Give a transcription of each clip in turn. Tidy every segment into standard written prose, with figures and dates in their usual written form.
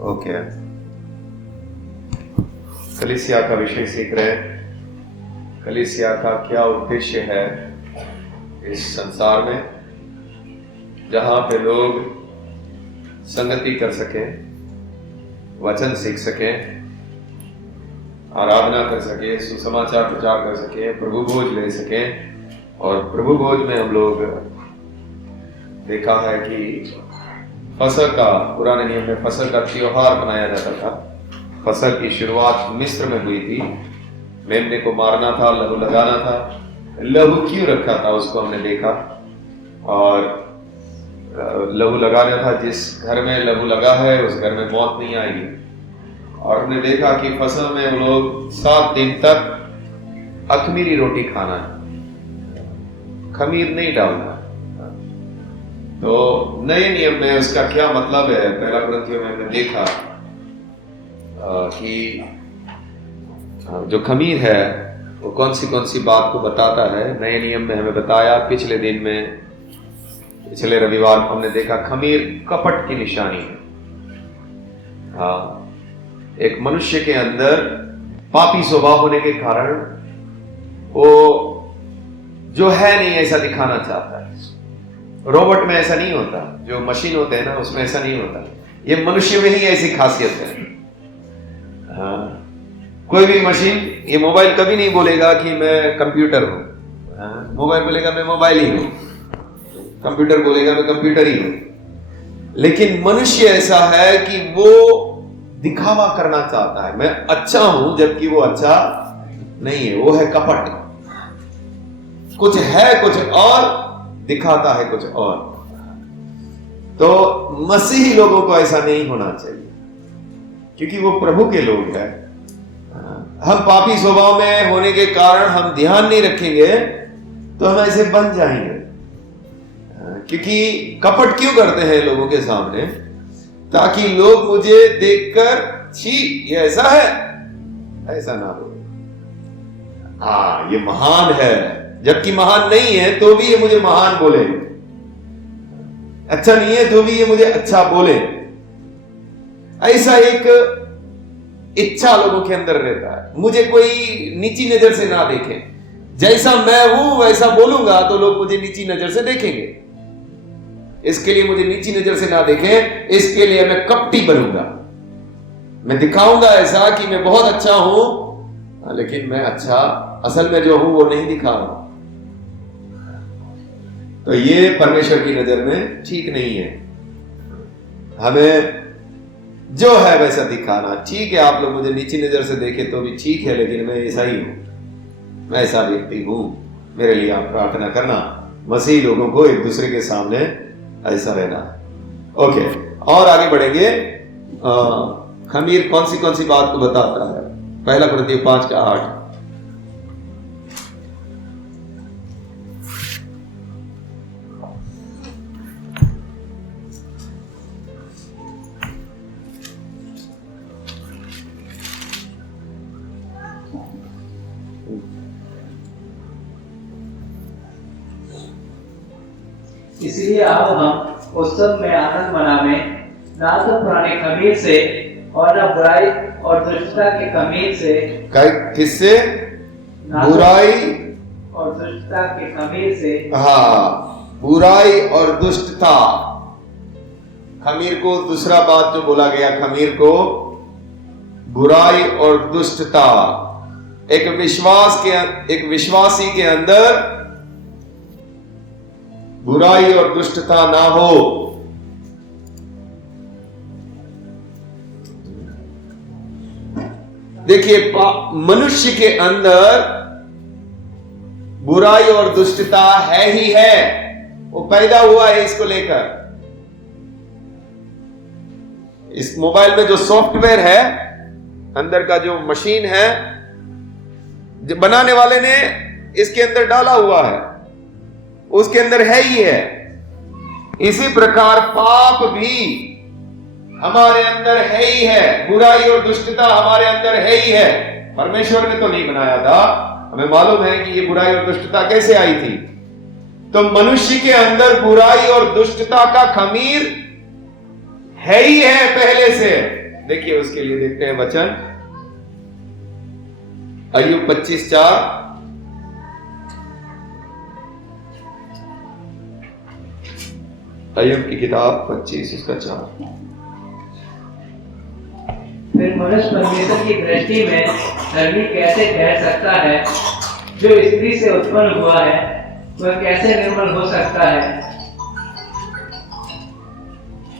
Okay, कलीसिया का विषय सीख रहे हैं। कलीसिया का क्या उद्देश्य है इस संसार में, जहां पे लोग संगति कर सकें, वचन सीख सकें, आराधना कर सके, सुसमाचार प्रचार कर सके, प्रभु भोज ले सकें। और प्रभु भोज में हम लोग देखा है कि फसह का, पुराने नियम में फसह का त्योहार मनाया जाता था। फसह की शुरुआत मिस्र में हुई थी। मेमने को मारना था, लहू लगाना था। लहू क्यों रखा था उसको हमने देखा, और लहू लगाना था। जिस घर में लहू लगा है उस घर में मौत नहीं आएगी। और हमने देखा कि फसह में वो लोग 7 दिन तक अखमीरी रोटी खाना है, खमीर नहीं डालना। तो नए नियम में उसका क्या मतलब है, पहला कुरिन्थियों में हमने देखा कि जो खमीर है वो कौन सी बात को बताता है। नए नियम में हमें बताया, पिछले दिन में, पिछले रविवार हमने देखा खमीर कपट की निशानी है। हाँ, एक मनुष्य के अंदर पापी स्वभाव होने के कारण वो जो है नहीं ऐसा दिखाना चाहता है। रोबोट में ऐसा नहीं होता, जो मशीन होते हैं ना उसमें ऐसा नहीं होता। ये मनुष्य में ही ऐसी खासियत है। हाँ, कोई भी मशीन, ये मोबाइल कभी नहीं बोलेगा कि मैं कंप्यूटर हूं। मोबाइल बोलेगा मैं मोबाइल ही हूं, कंप्यूटर बोलेगा मैं कंप्यूटर ही हूं। लेकिन मनुष्य ऐसा है कि वो दिखावा करना चाहता है, मैं अच्छा हूं, जबकि वो अच्छा नहीं है। वो है कपट, कुछ है कुछ और, दिखाता है कुछ और। तो मसीही लोगों को ऐसा नहीं होना चाहिए, क्योंकि वो प्रभु के लोग हैं। हम पापी स्वभाव में होने के कारण हम ध्यान नहीं रखेंगे तो हम ऐसे बन जाएंगे। क्योंकि कपट क्यों करते हैं लोगों के सामने, ताकि लोग मुझे देखकर छी ये ऐसा है, ऐसा ना हो। हाँ, ये महान है, जबकि महान नहीं है तो भी ये मुझे महान बोले, अच्छा नहीं है तो भी ये मुझे अच्छा बोले। ऐसा एक इच्छा लोगों के अंदर रहता है, मुझे कोई नीची नजर से ना देखे। जैसा मैं हूं वैसा बोलूंगा तो लोग मुझे नीची नजर से देखेंगे। इसके लिए मुझे नीची नजर से ना देखें, इसके लिए मैं कपटी बनूंगा। मैं दिखाऊंगा ऐसा कि मैं बहुत अच्छा हूं, लेकिन मैं अच्छा असल में जो हूं वो नहीं दिखा रहा। तो ये परमेश्वर की नजर में ठीक नहीं है। हमें जो है वैसा दिखाना। ठीक है, आप लोग मुझे नीची नजर से देखें तो भी ठीक है, लेकिन मैं ऐसा ही हूं, मैं ऐसा व्यक्ति हूं। मेरे लिए आप प्रार्थना करना, मसीही लोगों को एक दूसरे के सामने ऐसा रहना है। ओके, और आगे बढ़ेंगे। खमीर कौन सी बात को बताता है? पहला कुरिन्थियों 5:8। इसलिए अब हम उत्सव में आनंद मनावे, ना तो पुराने खमीर से और न बुराई और दुष्टता के खमीर से। किससे? बुराई और दुष्टता के खमीर से। हाँ, बुराई और दुष्टता। खमीर को दूसरा बात जो बोला गया, खमीर को बुराई और दुष्टता। एक विश्वासी के अंदर बुराई और दुष्टता ना हो। देखिए, मनुष्य के अंदर बुराई और दुष्टता है ही है, वो पैदा हुआ है इसको लेकर। इस मोबाइल में जो सॉफ्टवेयर है, अंदर का जो मशीन है, जो बनाने वाले ने इसके अंदर डाला हुआ है, उसके अंदर है ही है। इसी प्रकार पाप भी हमारे अंदर है ही है, बुराई और दुष्टता हमारे अंदर है ही है। परमेश्वर ने तो नहीं बनाया था, हमें मालूम है कि ये बुराई और दुष्टता कैसे आई थी। तो मनुष्य के अंदर बुराई और दुष्टता का खमीर है ही है पहले से। देखिए उसके लिए देखते हैं वचन अय्यूब 25:4। अय्यूब की किताब 25:4। फिर मनुष्य परमेश्वर की दृष्टि में धर्मी कैसे ठहर सकता है? जो स्त्री से उत्पन्न हुआ है वह कैसे निर्मल हो सकता है?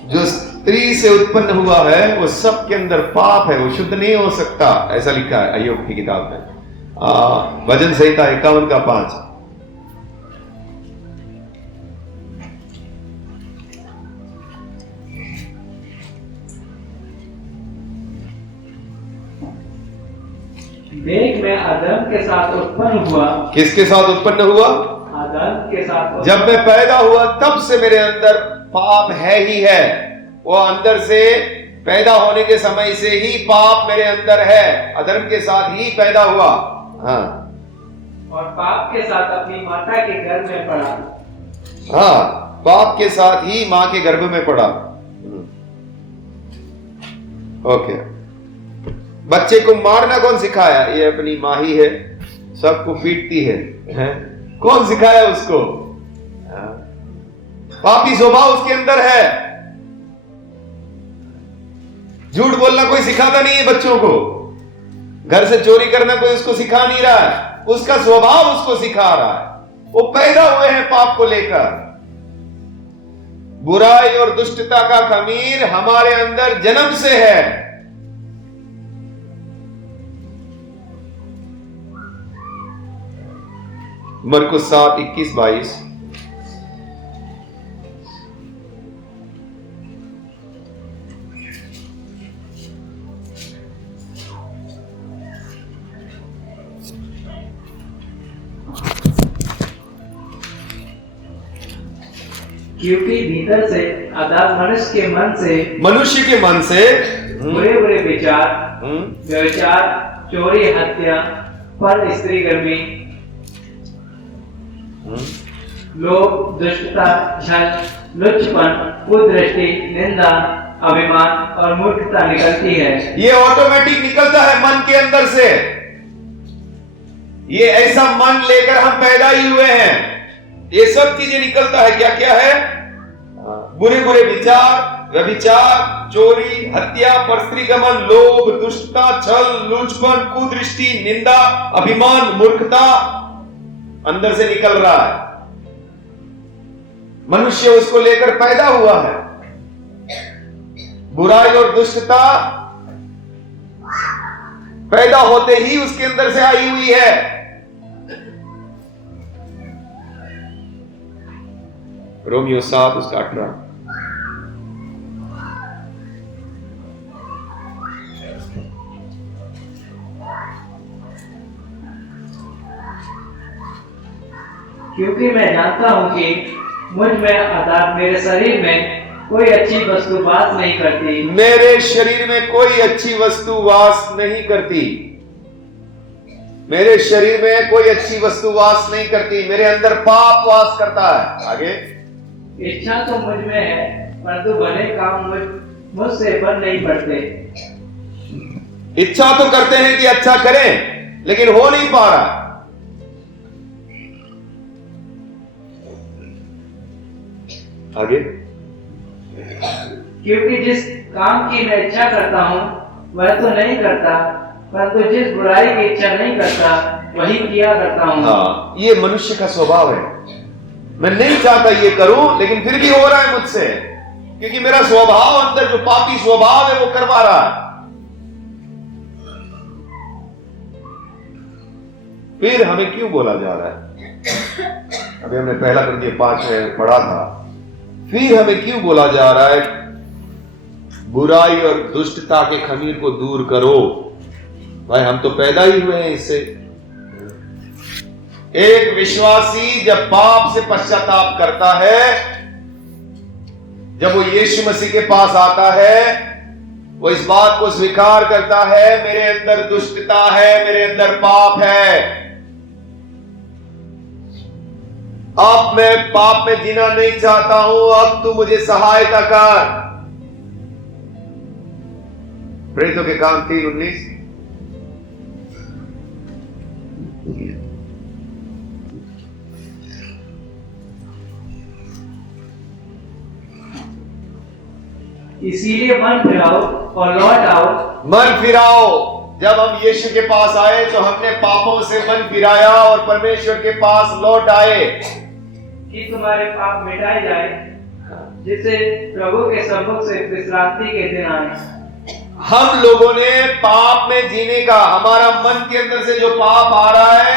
जो स्त्री से उत्पन्न हुआ है वो सबके अंदर पाप है, वो शुद्ध नहीं हो सकता, ऐसा लिखा है अय्यूब की किताब में। भजन संहिता 51:5। देख मैं आदम के साथ उत्पन्न हुआ। किसके साथ उत्पन्न हुआ? आदम के साथ। जब मैं पैदा हुआ तब से मेरे अंदर पाप है ही है। वो अंदर से पैदा होने के समय से ही पाप मेरे अंदर है, अधर्म के साथ ही पैदा हुआ। हाँ, और पाप के साथ अपनी माता के गर्भ में पड़ा। हाँ, पाप के साथ ही मां के गर्भ में पड़ा। ओके, बच्चे को मारना कौन सिखाया? ये अपनी मां ही है, सबको पीटती है। कौन सिखाया उसको? पापी स्वभाव उसके अंदर है। झूठ बोलना कोई सिखाता नहीं है बच्चों को, घर से चोरी करना कोई उसको सिखा नहीं रहा है, उसका स्वभाव उसको सिखा रहा है। वो पैदा हुए हैं पाप को लेकर। बुराई और दुष्टता का खमीर हमारे अंदर जन्म से है। मरकुस 7:21-22। क्योंकि भीतर से अर्थात मनुष्य के मन से बुरे बुरे विचार, व्यभिचार, चोरी, हत्या, पर स्त्री गर्मी, लोभ, दुष्टता, छल, लुच्चपन, कुदृष्टि, निंदा, अभिमान और मूर्खता निकलती है। ये ऑटोमेटिक निकलता है मन के अंदर से। ये ऐसा मन लेकर हम पैदा ही हुए हैं। ये सब चीजें निकलता है। क्या क्या है? बुरे बुरे विचार, व्यभिचार, चोरी, हत्या, परस्त्रीगमन, लोभ, दुष्टता, छल, लुच्चपन, कुदृष्टि, निंदा, अभिमान, मूर्खता अंदर से निकल रहा है। मनुष्य उसको लेकर पैदा हुआ है। बुराई और दुष्टता पैदा होते ही उसके अंदर से आई हुई है। रोमियो 7:18। क्योंकि मैं जानता हूं कि मुझ में अर्थात मेरे शरीर में कोई अच्छी वस्तु वास नहीं करती। मेरे शरीर में कोई अच्छी वस्तु वास नहीं करती। मेरे शरीर में कोई अच्छी वस्तु वास नहीं करती। मेरे अंदर पाप वास करता है। आगे, इच्छा तो मुझ में है परंतु भले काम मुझसे बन नहीं पड़ते। इच्छा तो करते हैं कि अच्छा करें, लेकिन हो नहीं पा रहा। आगे, क्योंकि जिस काम की मैं इच्छा करता हूँ वह तो नहीं करता, परंतु जिस बुराई की इच्छा नहीं करता वही किया करता हूँ। हाँ, ये मनुष्य का स्वभाव है। मैं नहीं चाहता ये करूं, लेकिन फिर भी हो रहा है मुझसे, क्योंकि मेरा स्वभाव अंदर जो पापी स्वभाव है वो करवा रहा है। फिर हमें क्यों बोला जा रहा है? अभी हमने पहला Corinthians 5 में पढ़ा था। फिर हमें क्यों बोला जा रहा है बुराई और दुष्टता के खमीर को दूर करो? भाई, हम तो पैदा ही हुए हैं इससे। एक विश्वासी जब पाप से पश्चाताप करता है, जब वो यीशु मसीह के पास आता है, वो इस बात को स्वीकार करता है, मेरे अंदर दुष्टता है, मेरे अंदर पाप है, अब मैं पाप में जीना नहीं चाहता हूं, अब तू मुझे सहायता कर। प्रेरितों के काम 3:19। इसीलिए मन फिराओ और लौट आओ। मन फिराओ। जब हम यीशु के पास आए तो हमने पापों से मन फिराया और परमेश्वर के पास लौट आए कि तुम्हारे पाप मिटाए जाए, जिससे प्रभु के सम्मुख से विश्रांति के दिन आए। हम लोगों ने पाप में जीने का, हमारा मन के अंदर से जो पाप आ रहा है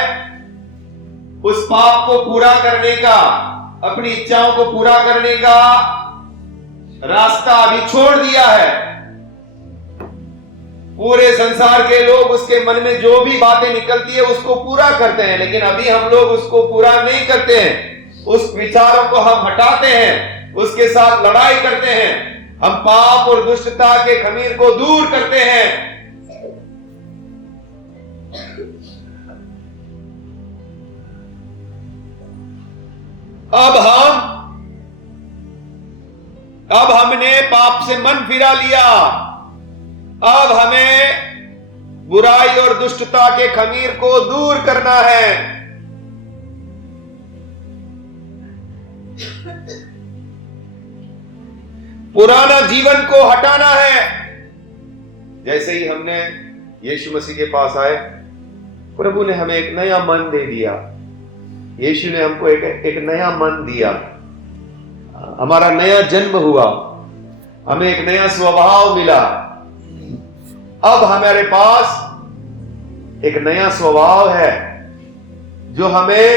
उस पाप को पूरा करने का, अपनी इच्छाओं को पूरा करने का रास्ता अभी छोड़ दिया है। पूरे संसार के लोग उसके मन में जो भी बातें निकलती है उसको पूरा करते हैं, लेकिन अभी हम लोग उसको पूरा नहीं करते हैं। उस विचारों को हम हटाते हैं, उसके साथ लड़ाई करते हैं, हम पाप और दुष्टता के खमीर को दूर करते हैं। अब हमने पाप से मन फिरा लिया। अब हमें बुराई और दुष्टता के खमीर को दूर करना है। पुराना जीवन को हटाना है। जैसे ही हमने यीशु मसीह के पास आए, प्रभु ने हमें एक नया मन दे दिया। यीशु ने हमको एक नया मन दिया, हमारा नया जन्म हुआ, हमें एक नया स्वभाव मिला। अब हमारे पास एक नया स्वभाव है जो हमें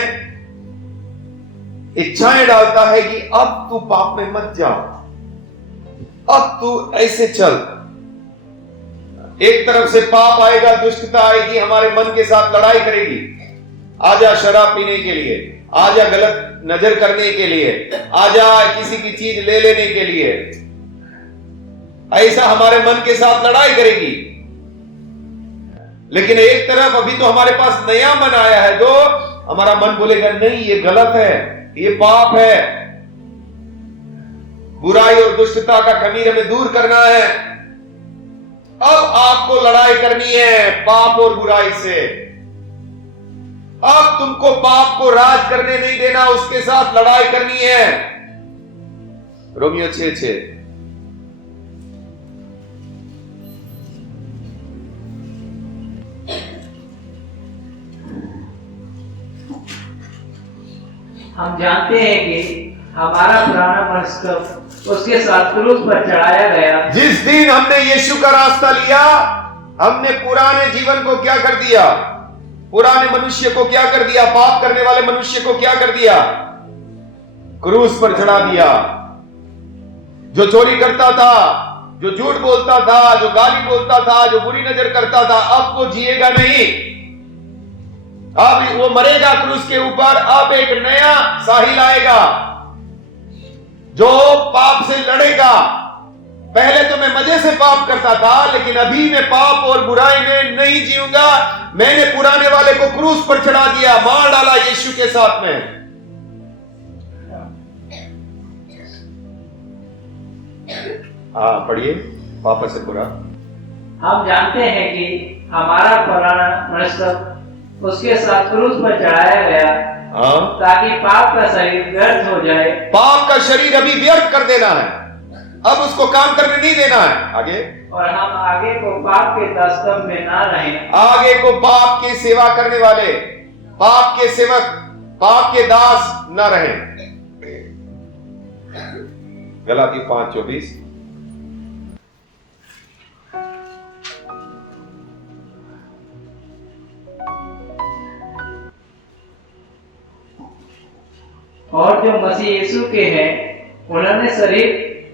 इच्छाएं डालता है कि अब तू पाप में मत जा, अब तू ऐसे चल। एक तरफ से पाप आएगा, दुष्टता आएगी, हमारे मन के साथ लड़ाई करेगी। आजा शराब पीने के लिए, आजा गलत नजर करने के लिए, आजा किसी की चीज ले लेने के लिए, ऐसा हमारे मन के साथ लड़ाई करेगी। लेकिन एक तरफ अभी तो हमारे पास नया मन आया है, तो हमारा मन बोलेगा नहीं, ये गलत है, ये पाप है, बुराई और दुष्टता का खमीर हमें दूर करना है। अब आपको लड़ाई करनी है पाप और बुराई से। अब तुमको पाप को राज करने नहीं देना, उसके साथ लड़ाई करनी है। रोमियो 6:6। हम जानते हैं कि हमारा पुराना मनुष्य उसके साथ क्रूस पर चढ़ाया गया। जिस दिन हमने यीशु का रास्ता लिया, हमने पुराने जीवन को क्या कर दिया? पुराने मनुष्य को क्या कर दिया? पाप करने वाले मनुष्य को क्या कर दिया? क्रूस पर चढ़ा दिया। जो चोरी करता था, जो झूठ बोलता था, जो गाली बोलता था, जो बुरी नजर करता था, अब वो जिएगा नहीं, अब वो मरेगा क्रूस के ऊपर। अब एक नया साहिल आएगा जो पाप से लड़ेगा। पहले तो मैं मजे से पाप करता था, लेकिन अभी मैं पाप और बुराई में नहीं जीऊंगा। मैंने पुराने वाले को क्रूस पर चढ़ा दिया, मार डाला यीशु के साथ में। हाँ पढ़िए वापस से पूरा। हम जानते हैं कि हमारा पुराना मनुष्य उसके साथ क्रूस पर चढ़ाया गया, ताकि पाप का शरीर व्यर्थ हो जाए। पाप का शरीर अभी व्यर्थ कर देना है, अब उसको काम करने नहीं देना है आगे। और हम आगे को पाप के दास्तव में ना रहें। आगे को पाप की सेवा करने वाले, पाप के सेवक, पाप के दास ना रहें। गलाती 5:24। और जो मसीह यीशु के हैं, उन्होंने शरीर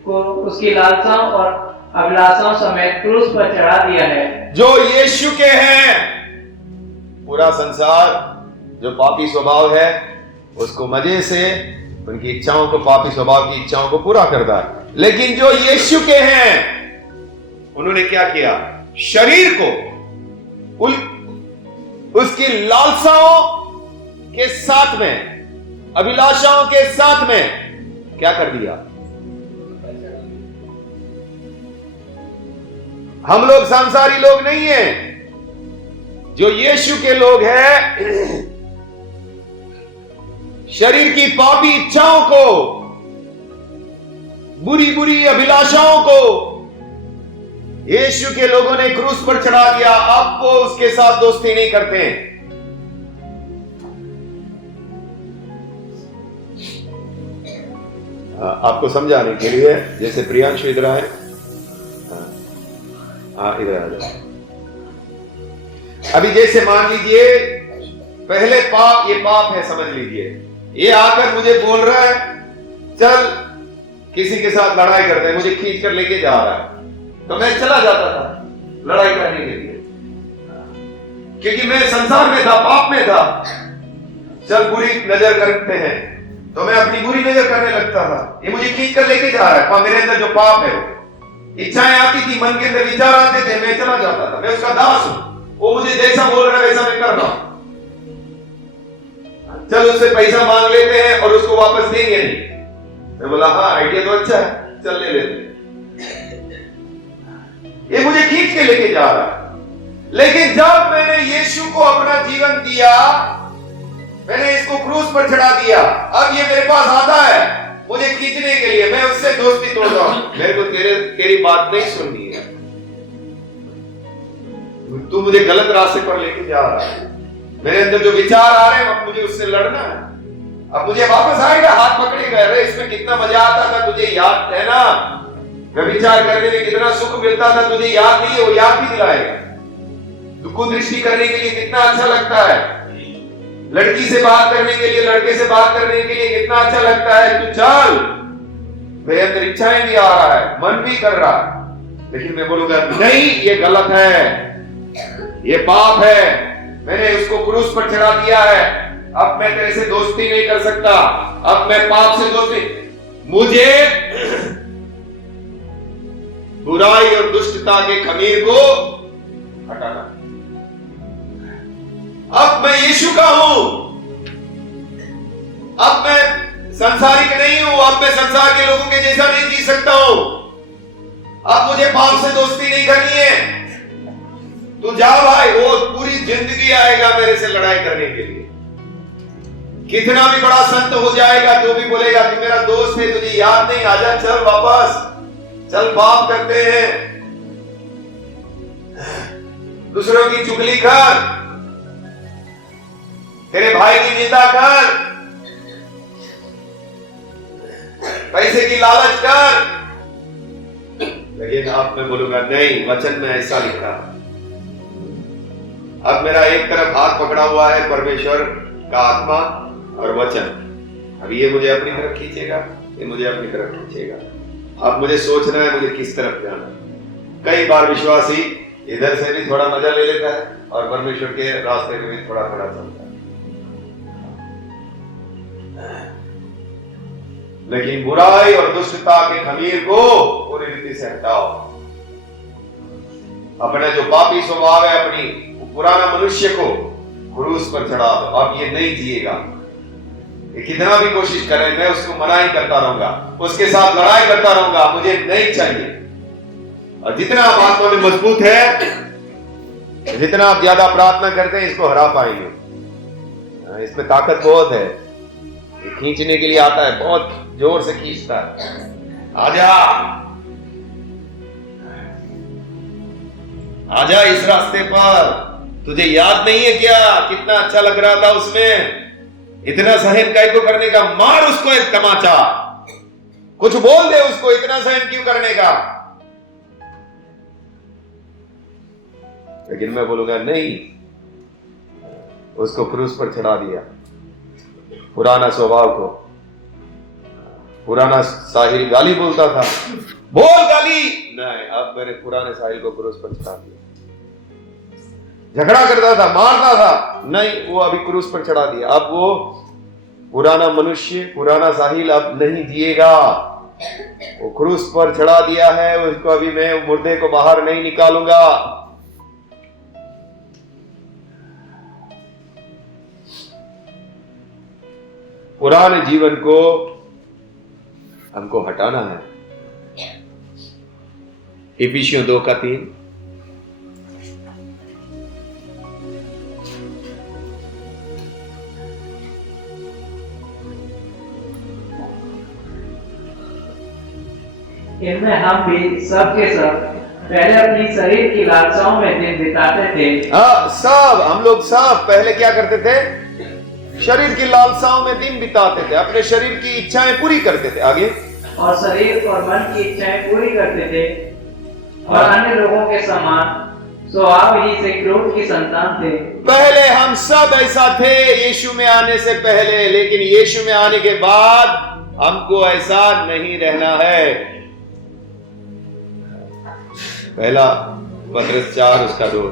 को उसकी लालसाओं और अभिलाषाओं समेत क्रूस पर चढ़ा दिया है। जो यीशु के हैं, पूरा संसार जो पापी स्वभाव है उसको मजे से उनकी इच्छाओं को, पापी स्वभाव की इच्छाओं को पूरा करता है। लेकिन जो यीशु के हैं, उन्होंने क्या किया? शरीर को उसकी लालसाओं के साथ में, अभिलाषाओं के साथ क्या कर दिया? हम लोग सांसारी लोग नहीं हैं। जो यीशु के लोग हैं, शरीर की पापी इच्छाओं को, बुरी बुरी अभिलाषाओं को यीशु के लोगों ने क्रूस पर चढ़ा दिया। अब वो उसके साथ दोस्ती नहीं करते हैं। आपको समझाने के लिए, जैसे प्रियांशु इधर आए, इधर आ जाए। अभी जैसे मान लीजिए पहले पाप, ये पाप है समझ लीजिए, ये आकर मुझे बोल रहा है चल किसी के साथ लड़ाई करते हैं, मुझे खींच कर लेके जा रहा है, तो मैं चला जाता था लड़ाई करने के लिए, क्योंकि मैं संसार में था, पाप में था। चल बुरी नजर करते हैं तो मैं अपनी बुरी नजर करने लगता था। ये मुझे खींच कर लेके जा रहा है, मेरे अंदर जो पाप है, इच्छाएं आती थी, मन के अंदर विचार आते थे, मैं चला जाता था। मैं उसका दास हूं, वो मुझे जैसा बोल रहा है वैसा मैं कर रहा हूं। चल उससे पैसा मांग लेते हैं और उसको वापस देंगे नहीं। मैं बोला हाँ आइडिया तो अच्छा है, चल ले लेते। ये मुझे खींच के लेके जा रहा है। लेकिन जब मैंने यीशु को अपना जीवन दिया, मैंने इसको क्रूस पर चढ़ा दिया, अब ये मेरे पास आता है मुझे खींचने के लिए, मैं उससे दोस्ती तोड़ रहा हूं। मेरे को तेरी बात नहीं सुननी है, तू मुझे गलत रास्ते पर लेके जा रहा है। मेरे अंदर जो विचार आ रहे हैं अब मुझे उससे लड़ना है। अब मुझे वापस आएगा, हाथ पकड़ेगा, अरे इसमें कितना मजा आता था, तुझे याद है ना, व्यभिचार करने में कितना सुख मिलता था, तुझे याद नहीं है, वो याद भी दिलाएगा। दुख दृष्टि करने के लिए कितना अच्छा लगता है, लड़की से बात करने के लिए, लड़के से बात करने के लिए कितना अच्छा लगता है। तू चल, मेरे अंदर इच्छाएं भी आ रहा है, मन भी कर रहा है, लेकिन मैं बोलूंगा नहीं, ये गलत है, ये पाप है, मैंने उसको क्रूस पर चढ़ा दिया है, अब मैं तेरे से दोस्ती नहीं कर सकता, अब मैं पाप से दोस्ती, मुझे बुराई और दुष्टता के खमीर को हटाना। अब मैं यीशु का हूं, अब मैं संसारिक नहीं हूं, अब मैं संसार के लोगों के जैसा नहीं जी सकता हूं, अब मुझे पाप से दोस्ती नहीं करनी है। तू जा भाई, वो पूरी जिंदगी आएगा मेरे से लड़ाई करने के लिए, कितना भी बड़ा संत हो जाएगा तो भी बोलेगा तू मेरा दोस्त है, तुझे याद नहीं, आजा चल वापस, चल पाप करते हैं, दूसरों की चुगली कर, तेरे भाई की निंदा कर, पैसे की लालच कर। लेकिन अब मैं बोलूंगा नहीं, वचन में ऐसा लिखा। अब मेरा एक तरफ हाथ पकड़ा हुआ है परमेश्वर का आत्मा और वचन, अब ये मुझे अपनी तरफ खींचेगा, ये मुझे अपनी तरफ खींचेगा। अब मुझे सोचना है मुझे किस तरफ जाना। कई बार विश्वासी इधर से भी थोड़ा मजा ले लेता है और परमेश्वर के रास्ते में भी थोड़ा थोड़ा चलता है, लेकिन बुराई और दुष्टता के खमीर को पूरी रीति से हटाओ। अपना जो पापी स्वभाव है, अपनी पुराना मनुष्य को क्रूस पर चढ़ा दो। अब ये नहीं जिएगा, ये कितना भी कोशिश करे, मैं उसको मना ही करता रहूंगा, उसके साथ लड़ाई करता रहूंगा, मुझे नहीं चाहिए। और जितना आप आत्मा में मजबूत है, जितना आप ज्यादा प्रार्थना करते हैं, इसको हरा पाएंगे। इसमें ताकत बहुत है, ये खींचने के लिए आता है, बहुत जोर से खींचता है। आजा आजा इस रास्ते पर, तुझे याद नहीं है क्या कितना अच्छा लग रहा था उसमें, इतना सहन काय को करने का, मार उसको एक तमाचा, कुछ बोल दे उसको, इतना सहन क्यों करने का। लेकिन मैं बोलूंगा नहीं, उसको क्रूस पर चढ़ा दिया, पुराना स्वभाव को। पुराना साहिल गाली बोलता था, बोल गाली नहीं, अब मैंने पुराने साहिल को क्रूस पर चढ़ा दिया। झगड़ा करता था, मारता था, नहीं, वो अभी क्रूस पर चढ़ा दिया। अब वो पुराना मनुष्य, पुराना साहिल अब नहीं जिएगा, वो क्रूस पर चढ़ा दिया है उसको। अभी मैं मुर्दे को बाहर नहीं निकालूंगा। पुराने जीवन को हमको हटाना है। इफिसियों 2:3 इनमें हम भी सब के सब पहले अपनी शरीर की लालसाओं में दिन बिताते थे। हाँ, सब हम लोग सब पहले क्या करते थे? शरीर की लालसाओं में दिन बिताते थे, अपने शरीर की इच्छाएं पूरी करते थे। आगे, और शरीर और मन की इच्छाएं पूरी करते थे और अन्य लोगों के समान स्वभाव ही से क्रोध की संतान थे। पहले हम सब ऐसा थे यीशु में आने से पहले, लेकिन यीशु में आने के बाद हमको ऐसा नहीं रहना है। पहला पत्रस 4 उसका 2।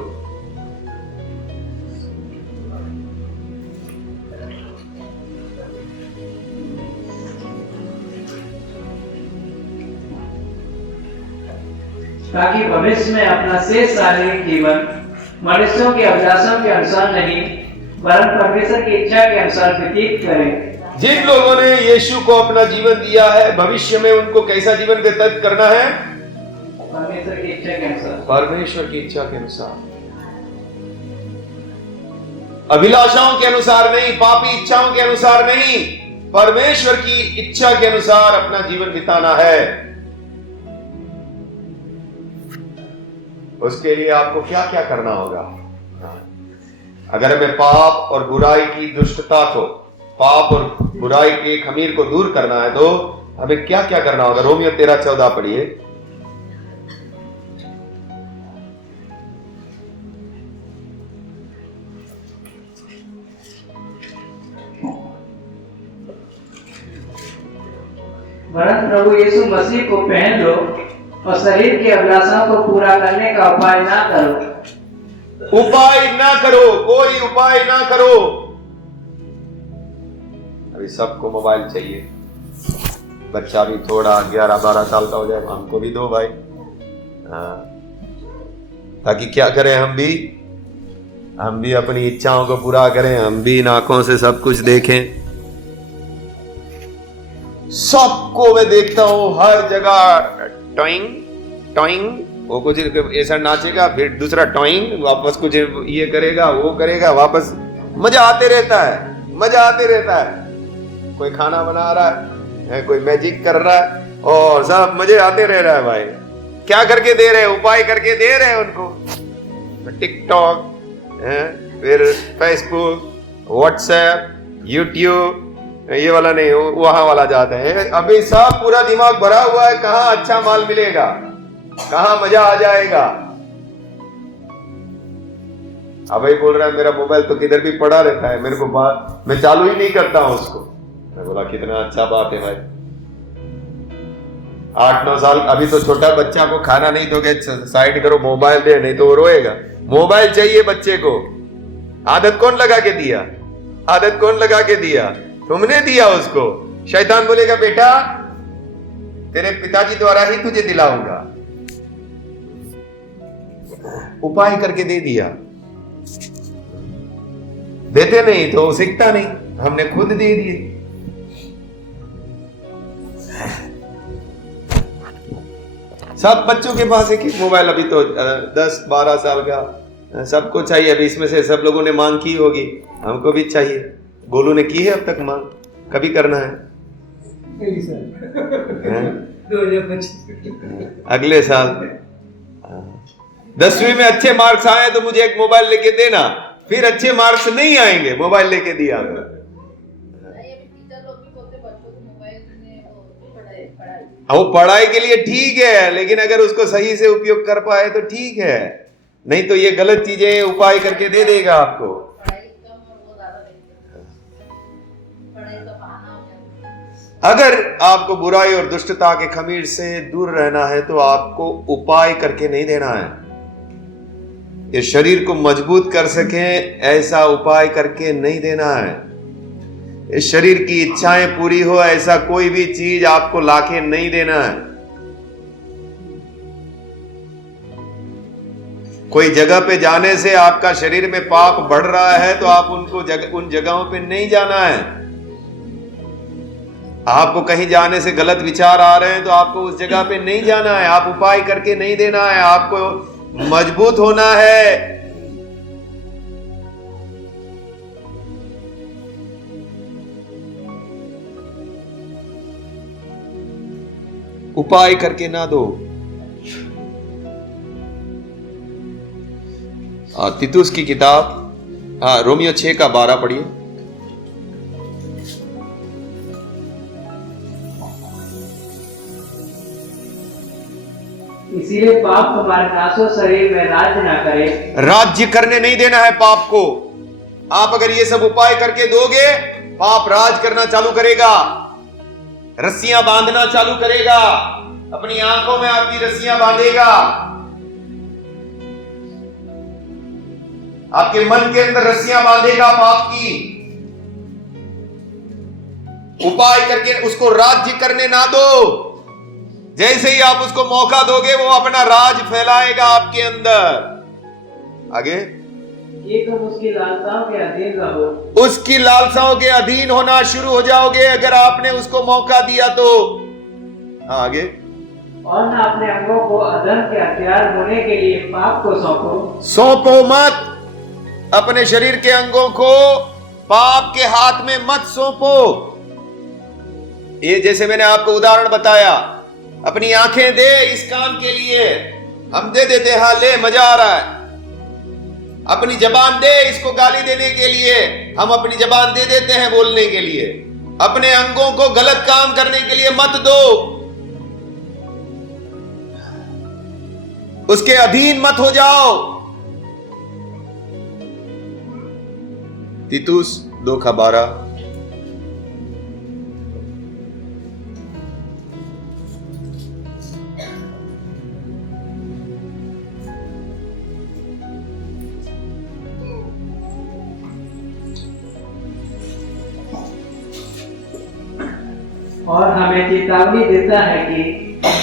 ताकि भविष्य में अपना शेष शारीरिक जीवन मनुष्यों की अभिलाषाओं के अनुसार नहीं वरन परमेश्वर की इच्छा के अनुसार व्यतीत करें। जिन लोगों ने यीशु को अपना जीवन दिया है, भविष्य में उनको कैसा जीवन व्यतीत करना है? परमेश्वर की इच्छा के अनुसार। परमेश्वर की इच्छा के अनुसार, अभिलाषाओं के अनुसार नहीं, पापी इच्छाओं के अनुसार नहीं, परमेश्वर की इच्छा के अनुसार अपना जीवन बिताना है। उसके लिए आपको क्या क्या करना होगा? अगर हमें पाप और बुराई की दुष्टता को, पाप और बुराई के खमीर को दूर करना है तो हमें क्या क्या करना होगा? रोमियो 13:14 पढ़िए। वरन प्रभु यीशु मसीह को पहन लो और शरीर की अभिलाषाओं को पूरा करने का उपाय ना करो। उपाय ना करो, कोई उपाय ना करो। अभी सबको मोबाइल चाहिए, बच्चा भी थोड़ा 11-12 साल का हो जाए, हमको भी दो भाई। हाँ, ताकि क्या करें? हम भी अपनी इच्छाओं को पूरा करें, हम भी इन आंखों से सब कुछ देखें। सबको मैं देखता हूं हर जगह टॉइंग टॉइंग, वो कुछ ऐसा नाचेगा, फिर दूसरा टॉइंग, वापस कुछ ये करेगा, वो करेगा, वापस। मजा आते रहता है, मजा आते रहता है। कोई खाना बना रहा है, कोई मैजिक कर रहा है, और सब मजे आते रह रहा है भाई। क्या करके दे रहे हैं? उपाय करके दे रहे हैं उनको। टिकटॉक, फिर फेसबुक, व्हाट्सएप, यूट्यूब, ये वाला नहीं, वहां वाला जाते हैं। अभी सब पूरा दिमाग भरा हुआ है, कहां अच्छा माल मिलेगा, कहां मजा आ जाएगा। अभी बोल रहा है मेरा मोबाइल तो किधर भी पड़ा रहता है, मेरे को बात मैं चालू ही नहीं करता हूं उसको। मैं बोला कितना अच्छा बात है भाई। 8-9 साल, अभी तो छोटा बच्चा को खाना नहीं दोगे, साइड करो, मोबाइल दे, नहीं तो वो रोएगा। मोबाइल चाहिए बच्चे को। आदत कौन लगा के दिया? आदत कौन लगा के दिया? तुमने दिया उसको। शैतान बोलेगा बेटा तेरे पिताजी द्वारा ही तुझे दिलाऊंगा। उपाय करके दे दिया। देते नहीं तो सीखता नहीं, हमने खुद दे दिए। सब बच्चों के पास एक मोबाइल, अभी तो 10-12 साल का सबको चाहिए। अभी इसमें से सब लोगों ने मांग की होगी, हमको भी चाहिए। गोलू ने की है अब तक मांग? कभी करना है? 2025 अगले साल 10वीं में अच्छे मार्क्स आए तो मुझे एक मोबाइल लेके देना। फिर अच्छे मार्क्स नहीं आएंगे, मोबाइल लेके दिया। वो पढ़ाई के लिए ठीक है, लेकिन अगर उसको सही से उपयोग कर पाए तो ठीक है, नहीं तो ये गलत चीजें उपाय करके दे देगा आपको। अगर आपको बुराई और दुष्टता के खमीर से दूर रहना है तो आपको उपाय करके नहीं देना है। ये शरीर को मजबूत कर सके ऐसा उपाय करके नहीं देना है। इस शरीर की इच्छाएं पूरी हो ऐसा कोई भी चीज आपको लाके नहीं देना है। कोई जगह पे जाने से आपका शरीर में पाप बढ़ रहा है तो आप उन जगहों पे नहीं जाना है। आपको कहीं जाने से गलत विचार आ रहे हैं तो आपको उस जगह पे नहीं जाना है। आप उपाय करके नहीं देना है, आपको मजबूत होना है। उपाय करके ना दो। तीतुस की किताब रोमियो 6:12 पढ़िए। इसीलिए पाप तुम्हारे नासो शरीर में राज्य ना करे। राज्य करने नहीं देना है पाप को। आप अगर ये सब उपाय करके दोगे, पाप राज करना चालू करेगा, रस्सियां बांधना चालू करेगा, अपनी आंखों में आपकी रस्सियां बांधेगा, आपके मन के अंदर रस्सियां बांधेगा पाप की। उपाय करके उसको राज्य करने ना दो। जैसे ही आप उसको मौका दोगे, वो अपना राज फैलाएगा आपके अंदर। आगे, ये तुम उसकी लालसाओं के अधीन रहो। उसकी लालसाओं के अधीन होना शुरू हो जाओगे अगर आपने उसको मौका दिया तो। आगे, और ना अपने अंगों को अधर्म के हथियार होने के लिए पाप को सौंपो मत। अपने शरीर के अंगों को पाप के हाथ में मत सौंपो। ये जैसे मैंने आपको उदाहरण बताया, अपनी आंखें दे इस काम के लिए, हम दे देते हैं, हाँ ले मजा आ रहा है। अपनी जबान दे इसको गाली देने के लिए, हम अपनी जबान दे देते हैं बोलने के लिए। अपने अंगों को गलत काम करने के लिए मत दो, उसके अधीन मत हो जाओ। तीतुस 2:12। और हमें चेतावनी देता है कि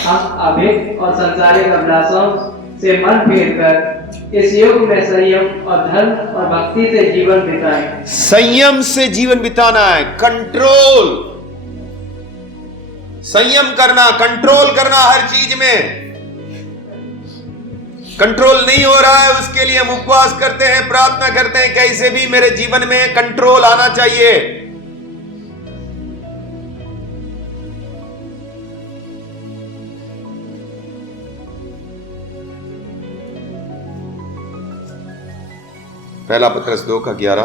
हम अभिष्ट और संसारिक अभिलाषों से मन फेरकर इस युग में संयम और धर्म और भक्ति से जीवन बिताएं। संयम से जीवन बिताना है, कंट्रोल, संयम करना, कंट्रोल करना हर चीज में। कंट्रोल नहीं हो रहा है, उसके लिए हम उपवास करते हैं, प्रार्थना करते हैं, कैसे भी मेरे जीवन में कंट्रोल आना चाहिए। पहला पत्रस 2:11।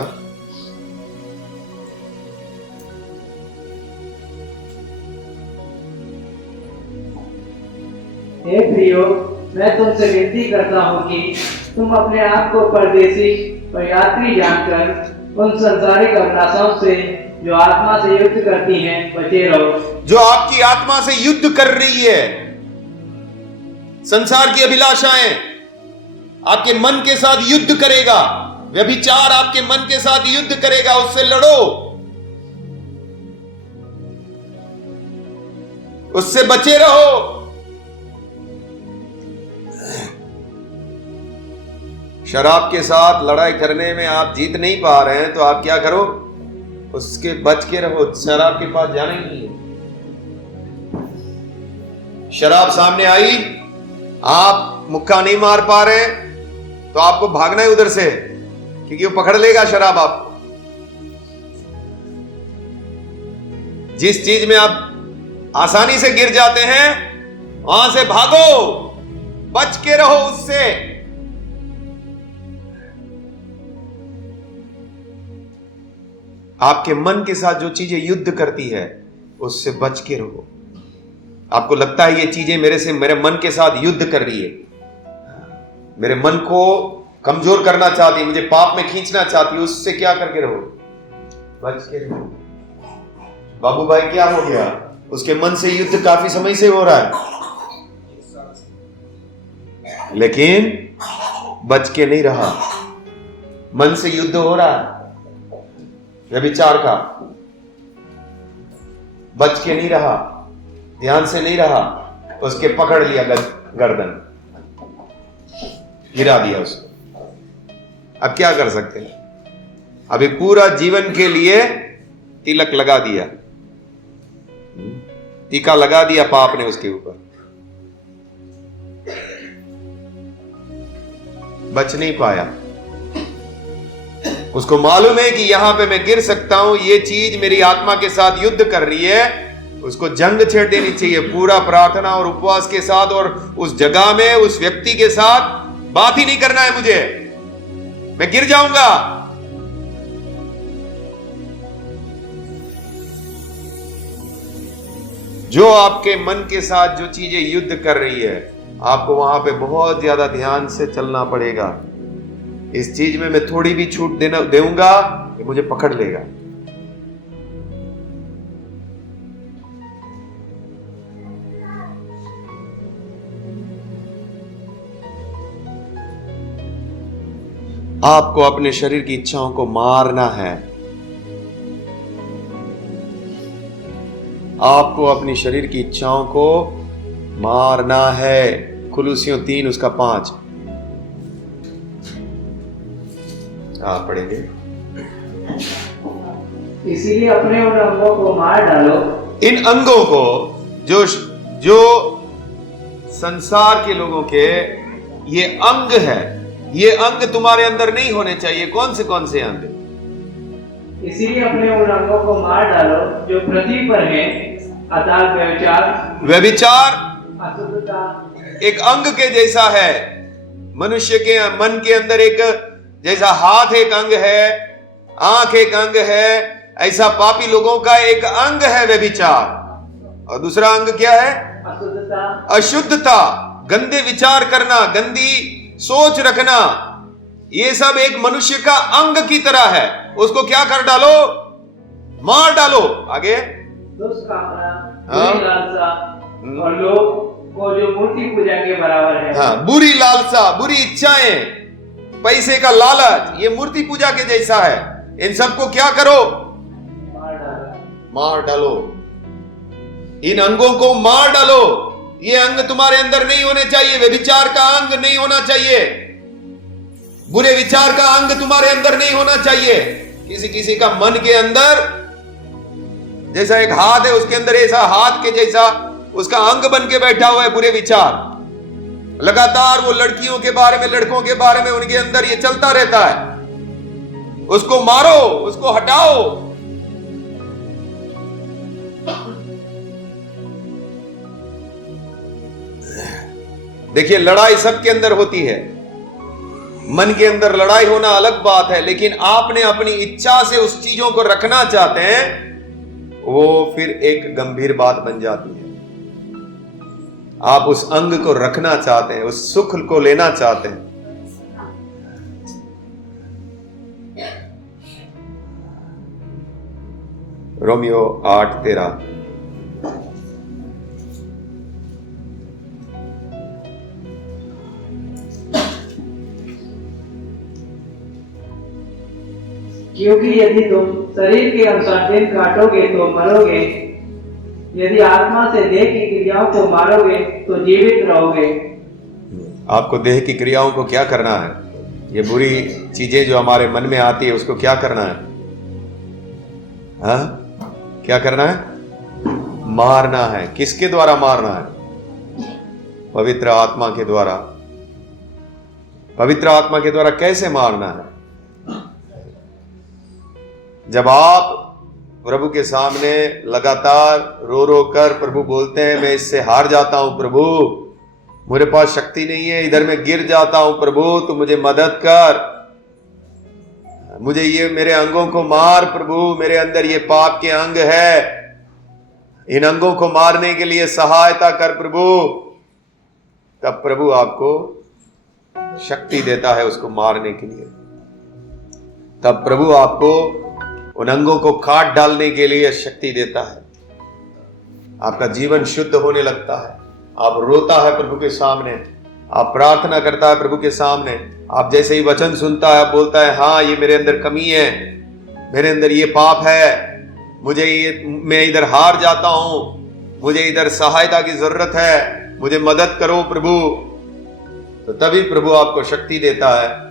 हे प्रियो, मैं तुमसे विनती करता हूँ कि तुम अपने आप को परदेशी और यात्री जानकर उन संसारिक अभिलाषाओं से जो आत्मा से युद्ध करती हैं बचे रहो। जो आपकी आत्मा से युद्ध कर रही है, संसार की अभिलाषाएं आपके मन के साथ युद्ध करेगा, व्यभिचार आपके मन के साथ युद्ध करेगा, उससे लड़ो, उससे बचे रहो। शराब के साथ लड़ाई करने में आप जीत नहीं पा रहे हैं तो आप क्या करो, उसके बच के रहो, शराब के पास जाना ही नहीं है। शराब सामने आई, आप मुक्का नहीं मार पा रहे तो आपको भागना है उधर से, क्योंकि वो पकड़ लेगा शराब आपको। जिस चीज में आप आसानी से गिर जाते हैं वहां से भागो, बच के रहो उससे। आपके मन के साथ जो चीजें युद्ध करती है उससे बच के रहो। आपको लगता है ये चीजें मेरे मन के साथ युद्ध कर रही है, मेरे मन को कमजोर करना चाहती है, मुझे पाप में खींचना चाहती है, उससे क्या करके रहो, बच के रहो। बाबू भाई क्या हो गया, उसके मन से युद्ध काफी समय से हो रहा है, लेकिन बच के नहीं रहा। मन से युद्ध हो रहा है व्यभिचार का, बच के नहीं रहा, ध्यान से नहीं रहा, उसके पकड़ लिया गर्दन, गिरा दिया उसको। अब क्या कर सकते हैं, अभी पूरा जीवन के लिए तिलक लगा दिया, टीका लगा दिया पाप ने उसके ऊपर, बच नहीं पाया। उसको मालूम है कि यहां पे मैं गिर सकता हूं, ये चीज मेरी आत्मा के साथ युद्ध कर रही है, उसको जंग छेड़ देनी चाहिए पूरा प्रार्थना और उपवास के साथ, और उस जगह में उस व्यक्ति के साथ बात ही नहीं करना है मुझे, मैं गिर जाऊंगा। जो आपके मन के साथ जो चीजें युद्ध कर रही है, आपको वहां पे बहुत ज्यादा ध्यान से चलना पड़ेगा। इस चीज में मैं थोड़ी भी छूट दूंगा कि मुझे पकड़ लेगा। आपको अपने शरीर की इच्छाओं को मारना है। आपको अपनी शरीर की इच्छाओं को मारना है। कुलुसियों 3 उसका 5 आप पढ़ेंगे। इसीलिए अपने उन अंगों को मार डालो। इन अंगों को जो संसार के लोगों के ये अंग है, ये अंग तुम्हारे अंदर नहीं होने चाहिए। कौन से अंग? इसीलिए अपने उन अंगों को मार डालो जो पृथ्वी पर है, अर्थात व्यभिचार, अशुद्धता। एक अंग के जैसा है। मनुष्य के मन के अंदर एक जैसा हाथ एक अंग है, आंख एक अंग है, ऐसा पापी लोगों का एक अंग है व्यभिचार। और दूसरा अंग क्या है? अशुद्धता, गंदे विचार करना, गंदी सोच रखना। ये सब एक मनुष्य का अंग की तरह है। उसको क्या कर डालो? मार डालो। आगे बुरी लालसा और लोभ को जो मूर्ति पूजा के बराबर है। हाँ, बुरी लालसा, बुरी इच्छाएं, पैसे का लालच, ये मूर्ति पूजा के जैसा है। इन सबको क्या करो? मार डालो। इन अंगों को मार डालो। ये अंग तुम्हारे अंदर नहीं होने चाहिए। व्यभिचार का अंग नहीं होना चाहिए। बुरे विचार का अंग तुम्हारे अंदर नहीं होना चाहिए। किसी का मन के अंदर जैसा एक हाथ है, उसके अंदर ऐसा हाथ के जैसा उसका अंग बन के बैठा हुआ है बुरे विचार। लगातार वो लड़कियों के बारे में, लड़कों के बारे में उनके अंदर ये चलता रहता है। उसको मारो, उसको हटाओ। देखिए, लड़ाई सबके अंदर होती है। मन के अंदर लड़ाई होना अलग बात है, लेकिन आपने अपनी इच्छा से उस चीजों को रखना चाहते हैं, वो फिर एक गंभीर बात बन जाती है। आप उस अंग को रखना चाहते हैं, उस सुख को लेना चाहते हैं। रोमियो 8:13 क्योंकि यदि तुम शरीर के अनुसार दिन काटोगे तो मरोगे, यदि आत्मा से देह की क्रियाओं को मारोगे तो जीवित रहोगे। आपको देह की क्रियाओं को क्या करना है? ये बुरी चीजें जो हमारे मन में आती है, उसको क्या करना है? हाँ, क्या करना है? मारना है। किसके द्वारा मारना है? पवित्र आत्मा के द्वारा। पवित्र आत्मा के द्वारा कैसे मारना है? जब आप प्रभु के सामने लगातार रो रो कर प्रभु बोलते हैं, मैं इससे हार जाता हूं प्रभु, मेरे पास शक्ति नहीं है, इधर मैं गिर जाता हूं प्रभु, तो मुझे मदद कर, मुझे ये मेरे अंगों को मार प्रभु, मेरे अंदर ये पाप के अंग है, इन अंगों को मारने के लिए सहायता कर प्रभु। तब प्रभु आपको शक्ति देता है उसको मारने के लिए। तब प्रभु आपको उन अंगों को काट डालने के लिए शक्ति देता है। आपका जीवन शुद्ध होने लगता है। आप रोता है प्रभु के सामने, आप प्रार्थना करता है प्रभु के सामने। आप जैसे ही वचन सुनता है, बोलता है हाँ ये मेरे अंदर कमी है, मेरे अंदर ये पाप है, मुझे ये, मैं इधर हार जाता हूं, मुझे इधर सहायता की जरूरत है, मुझे मदद करो प्रभु। तो तभी प्रभु आपको शक्ति देता है।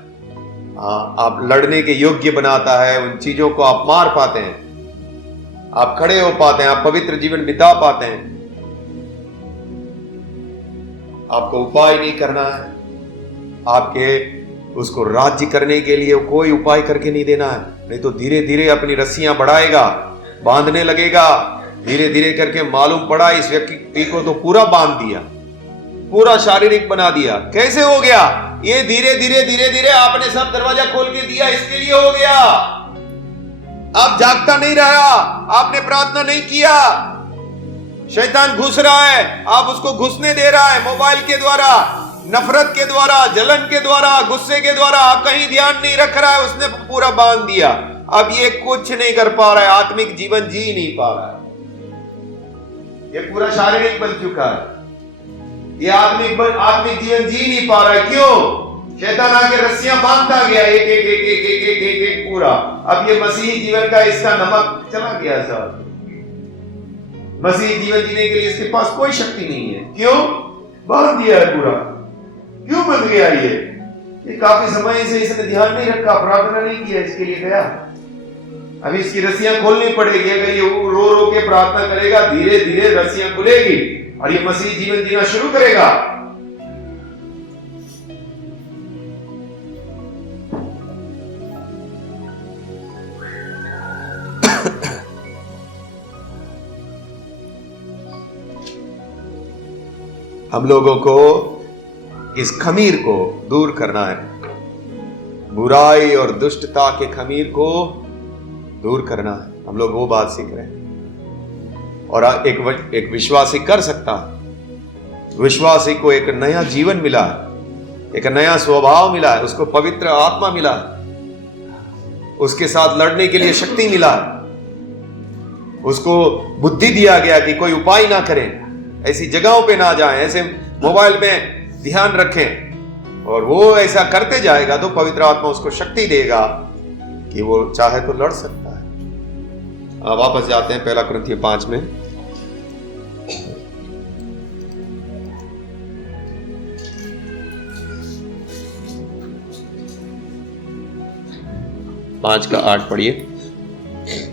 आप लड़ने के योग्य बनाता है। उन चीजों को आप मार पाते हैं, आप खड़े हो पाते हैं, आप पवित्र जीवन बिता पाते हैं। आपको उपाय नहीं करना है, आपके उसको राज्य करने के लिए कोई उपाय करके नहीं देना है, नहीं तो धीरे धीरे अपनी रस्सियां बढ़ाएगा, बांधने लगेगा, धीरे धीरे करके मालूम पड़ा इस व्यक्ति को तो पूरा बांध दिया, पूरा शारीरिक बना दिया। कैसे हो गया? ये धीरे धीरे धीरे धीरे आपने सब दरवाजा खोल के दिया, इसके लिए हो गया। आप जागता नहीं रहा, आपने प्रार्थना नहीं किया, शैतान घुस रहा है, आप उसको घुसने दे रहा है मोबाइल के द्वारा, नफरत के द्वारा, जलन के द्वारा, गुस्से के द्वारा। आप कहीं ध्यान नहीं रख रहा है, उसने पूरा बांध दिया। अब ये कुछ नहीं कर पा रहा है, आत्मिक जीवन जी नहीं पा रहा है, ये पूरा शारीरिक बन चुका है, ये आत्मिक जीवन जी नहीं पा रहा है। क्यों? शैतान आके रस्सियां बांधता गया एक एक एक एक एक एक एक एक पूरा। अब ये मसीही जीवन का इसका नमक चला गया साहब। मसीही जीवन जीने के लिए इसके पास कोई शक्ति नहीं है। क्यों? बांध दिया है पूरा। क्यों बंध गया ये काफी समय से इसने ध्यान नहीं रखा, प्रार्थना नहीं किया, इसके लिए गया। अभी इसकी रस्सियां खोलनी पड़ेगी। अगर ये रो रो के प्रार्थना करेगा, धीरे धीरे रस्सियां खुलेगी और ये मसीह जीवन जीना शुरू करेगा। हम लोगों को इस खमीर को दूर करना है, बुराई और दुष्टता के खमीर को दूर करना है। हम लोग वो बात सीख रहे हैं। और एक विश्वासी कर सकता है। विश्वासी को एक नया जीवन मिला है, एक नया स्वभाव मिला है, उसको पवित्र आत्मा मिला है, उसके साथ लड़ने के लिए शक्ति मिला है, उसको बुद्धि दिया गया कि कोई उपाय ना करें, ऐसी जगहों पे ना जाएं, ऐसे मोबाइल में ध्यान रखें। और वो ऐसा करते जाएगा तो पवित्र आत्मा उसको शक्ति देगा कि वो चाहे तो लड़ सकता है। अब वापस जाते हैं 1 कुरिन्थियों 5 में। पांच का 8 पढ़िए।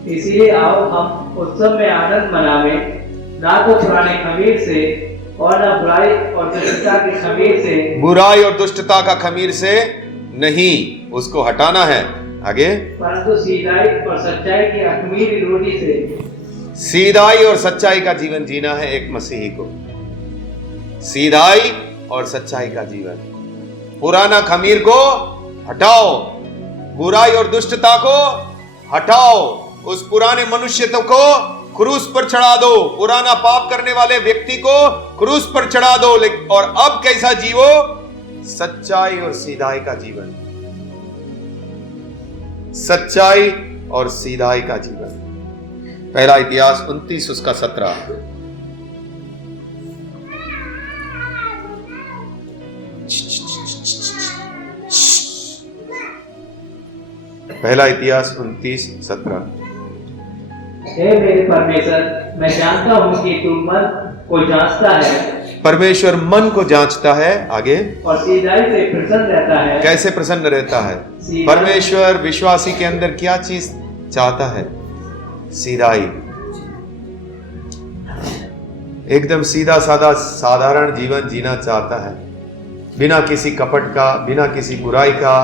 इसलिए आओ हम उत्सव में आनंद मनावें, ना तो पुराने खमीर से और ना बुराई और दुष्टता के खमीर से। बुराई और दुष्टता का खमीर से नहीं, उसको हटाना है। आगे, परंतु सीधाई और सच्चाई की अखमीरी रोटी से। सीधाई और सच्चाई का जीवन जीना है एक मसीही को। सीधाई और सच्चाई का जीवन। पुराना खमीर को हटाओ, बुराई और दुष्टता को हटाओ, उस पुराने मनुष्य को क्रूस पर चढ़ा दो, पुराना पाप करने वाले व्यक्ति को क्रूस पर चढ़ा दो। और अब कैसा जीवो? सच्चाई और सीधाई का जीवन। सच्चाई और सीधाई का जीवन। पहला इतिहास 29 उसका 17। पहला इतिहास 29:17। हे मेरे परमेश्वर, मैं जानता हूँ कि तू मन को जांचता है। परमेश्वर मन को जांचता है। आगे, और सीधाई से प्रसन्न रहता है। कैसे प्रसन्न रहता है? परमेश्वर विश्वासी के अंदर क्या चीज चाहता है? सीधाई। एकदम सीधा साधा साधारण जीवन जीना चाहता है, बिना किसी कपट का, बिना किसी बुराई का,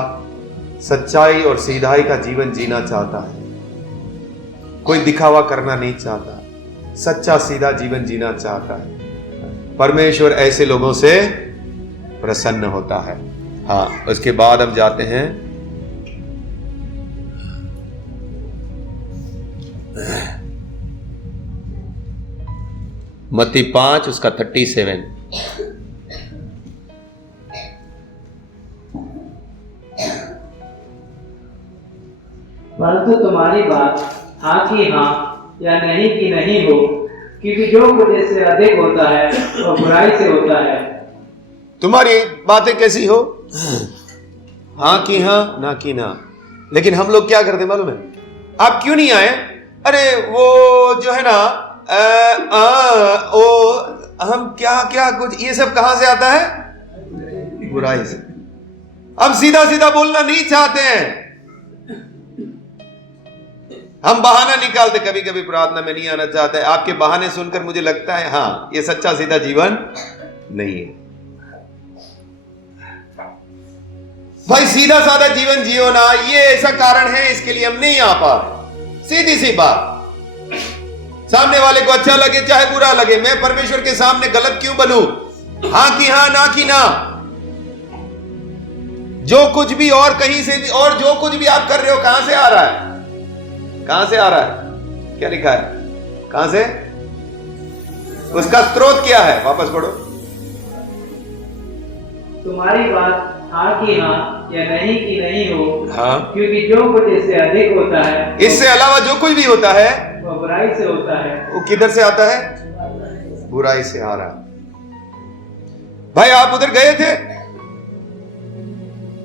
सच्चाई और सीधाई का जीवन जीना चाहता है। कोई दिखावा करना नहीं चाहता, सच्चा सीधा जीवन जीना चाहता है। परमेश्वर ऐसे लोगों से प्रसन्न होता है। हाँ, उसके बाद हम जाते हैं मत्ती 5 उसका 37। परंतु तुम्हारी बात हाँ की हाँ या नहीं की नहीं हो, क्योंकि जो कुछ इससे अधिक होता है वह बुराई से होता है। तुम्हारी बातें कैसी हो? हाँ की हाँ, ना की ना। लेकिन हम लोग क्या करते मालूम है? आप क्यों नहीं आए? अरे वो जो है ना हम क्या क्या कुछ, ये सब कहां से आता है? बुराई से। अब सीधा सीधा बोलना नहीं चाहते हैं, हम बहाना निकालते, कभी कभी प्रार्थना में नहीं आना चाहते। आपके बहाने सुनकर मुझे लगता है हाँ, ये सच्चा सीधा जीवन नहीं है। भाई सीधा साधा जीवन जियो ना, ये ऐसा कारण है इसके लिए हम नहीं आ पा रहे। सीधी सी बात। सामने वाले को अच्छा लगे चाहे बुरा लगे, मैं परमेश्वर के सामने गलत क्यों बनूं? हां की हां, ना की ना। जो कुछ भी और कहीं से भी, और जो कुछ भी आप कर रहे हो कहां से आ रहा है? कहां से आ रहा है? क्या लिखा है? कहां से? उसका स्रोत क्या है? वापस पढ़ो। तुम्हारी बात हाँ की हाँ या नहीं की नहीं हो, हाँ, क्योंकि जो कुछ इससे अधिक होता है, इससे अलावा जो कुछ भी होता है वो बुराई से होता है। वो किधर से आता है? बुराई से आ रहा है। भाई आप उधर गए थे?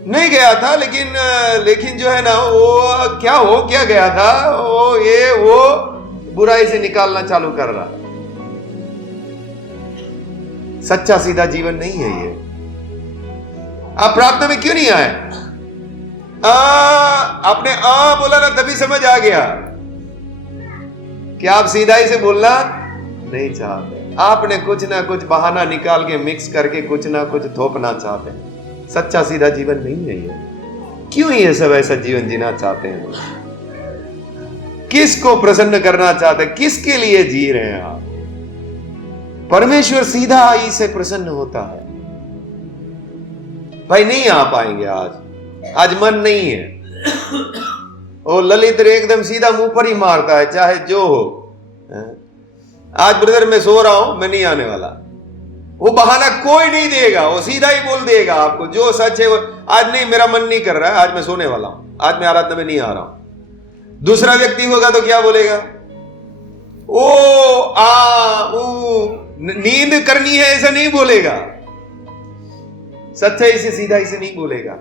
नहीं गया था, लेकिन जो है ना, वो क्या गया था, वो बुराई से निकालना चालू कर रहा। सच्चा सीधा जीवन नहीं है ये। आप प्रार्थना में क्यों नहीं आए? आपने बोला ना, तभी समझ आ गया कि आप सीधाई से बोलना नहीं चाहते। आपने कुछ ना कुछ बहाना निकाल के मिक्स करके कुछ ना कुछ थोपना चाहते हैं। सच्चा सीधा जीवन नहीं है ये। क्यों ये सब ऐसा जीवन जीना चाहते हैं? किसको प्रसन्न करना चाहते हैं? किसके लिए जी रहे हैं आप? परमेश्वर सीधा ही से प्रसन्न होता है। भाई नहीं आ पाएंगे आज मन नहीं है। और ललित एकदम सीधा मुंह पर ही मारता है, चाहे जो हो। आज ब्रदर मैं सो रहा हूं, मैं नहीं आने वाला। वो बहाना कोई नहीं देगा, वो सीधा ही बोल देगा आपको जो सच है वो। आज नहीं, मेरा मन नहीं कर रहा है, आज मैं सोने वाला हूं, आज मैं आराधना में नहीं आ रहा हूं। दूसरा व्यक्ति होगा तो क्या बोलेगा? नींद करनी है ऐसा नहीं बोलेगा। सच्चाई से सीधा इसे नहीं बोलेगा।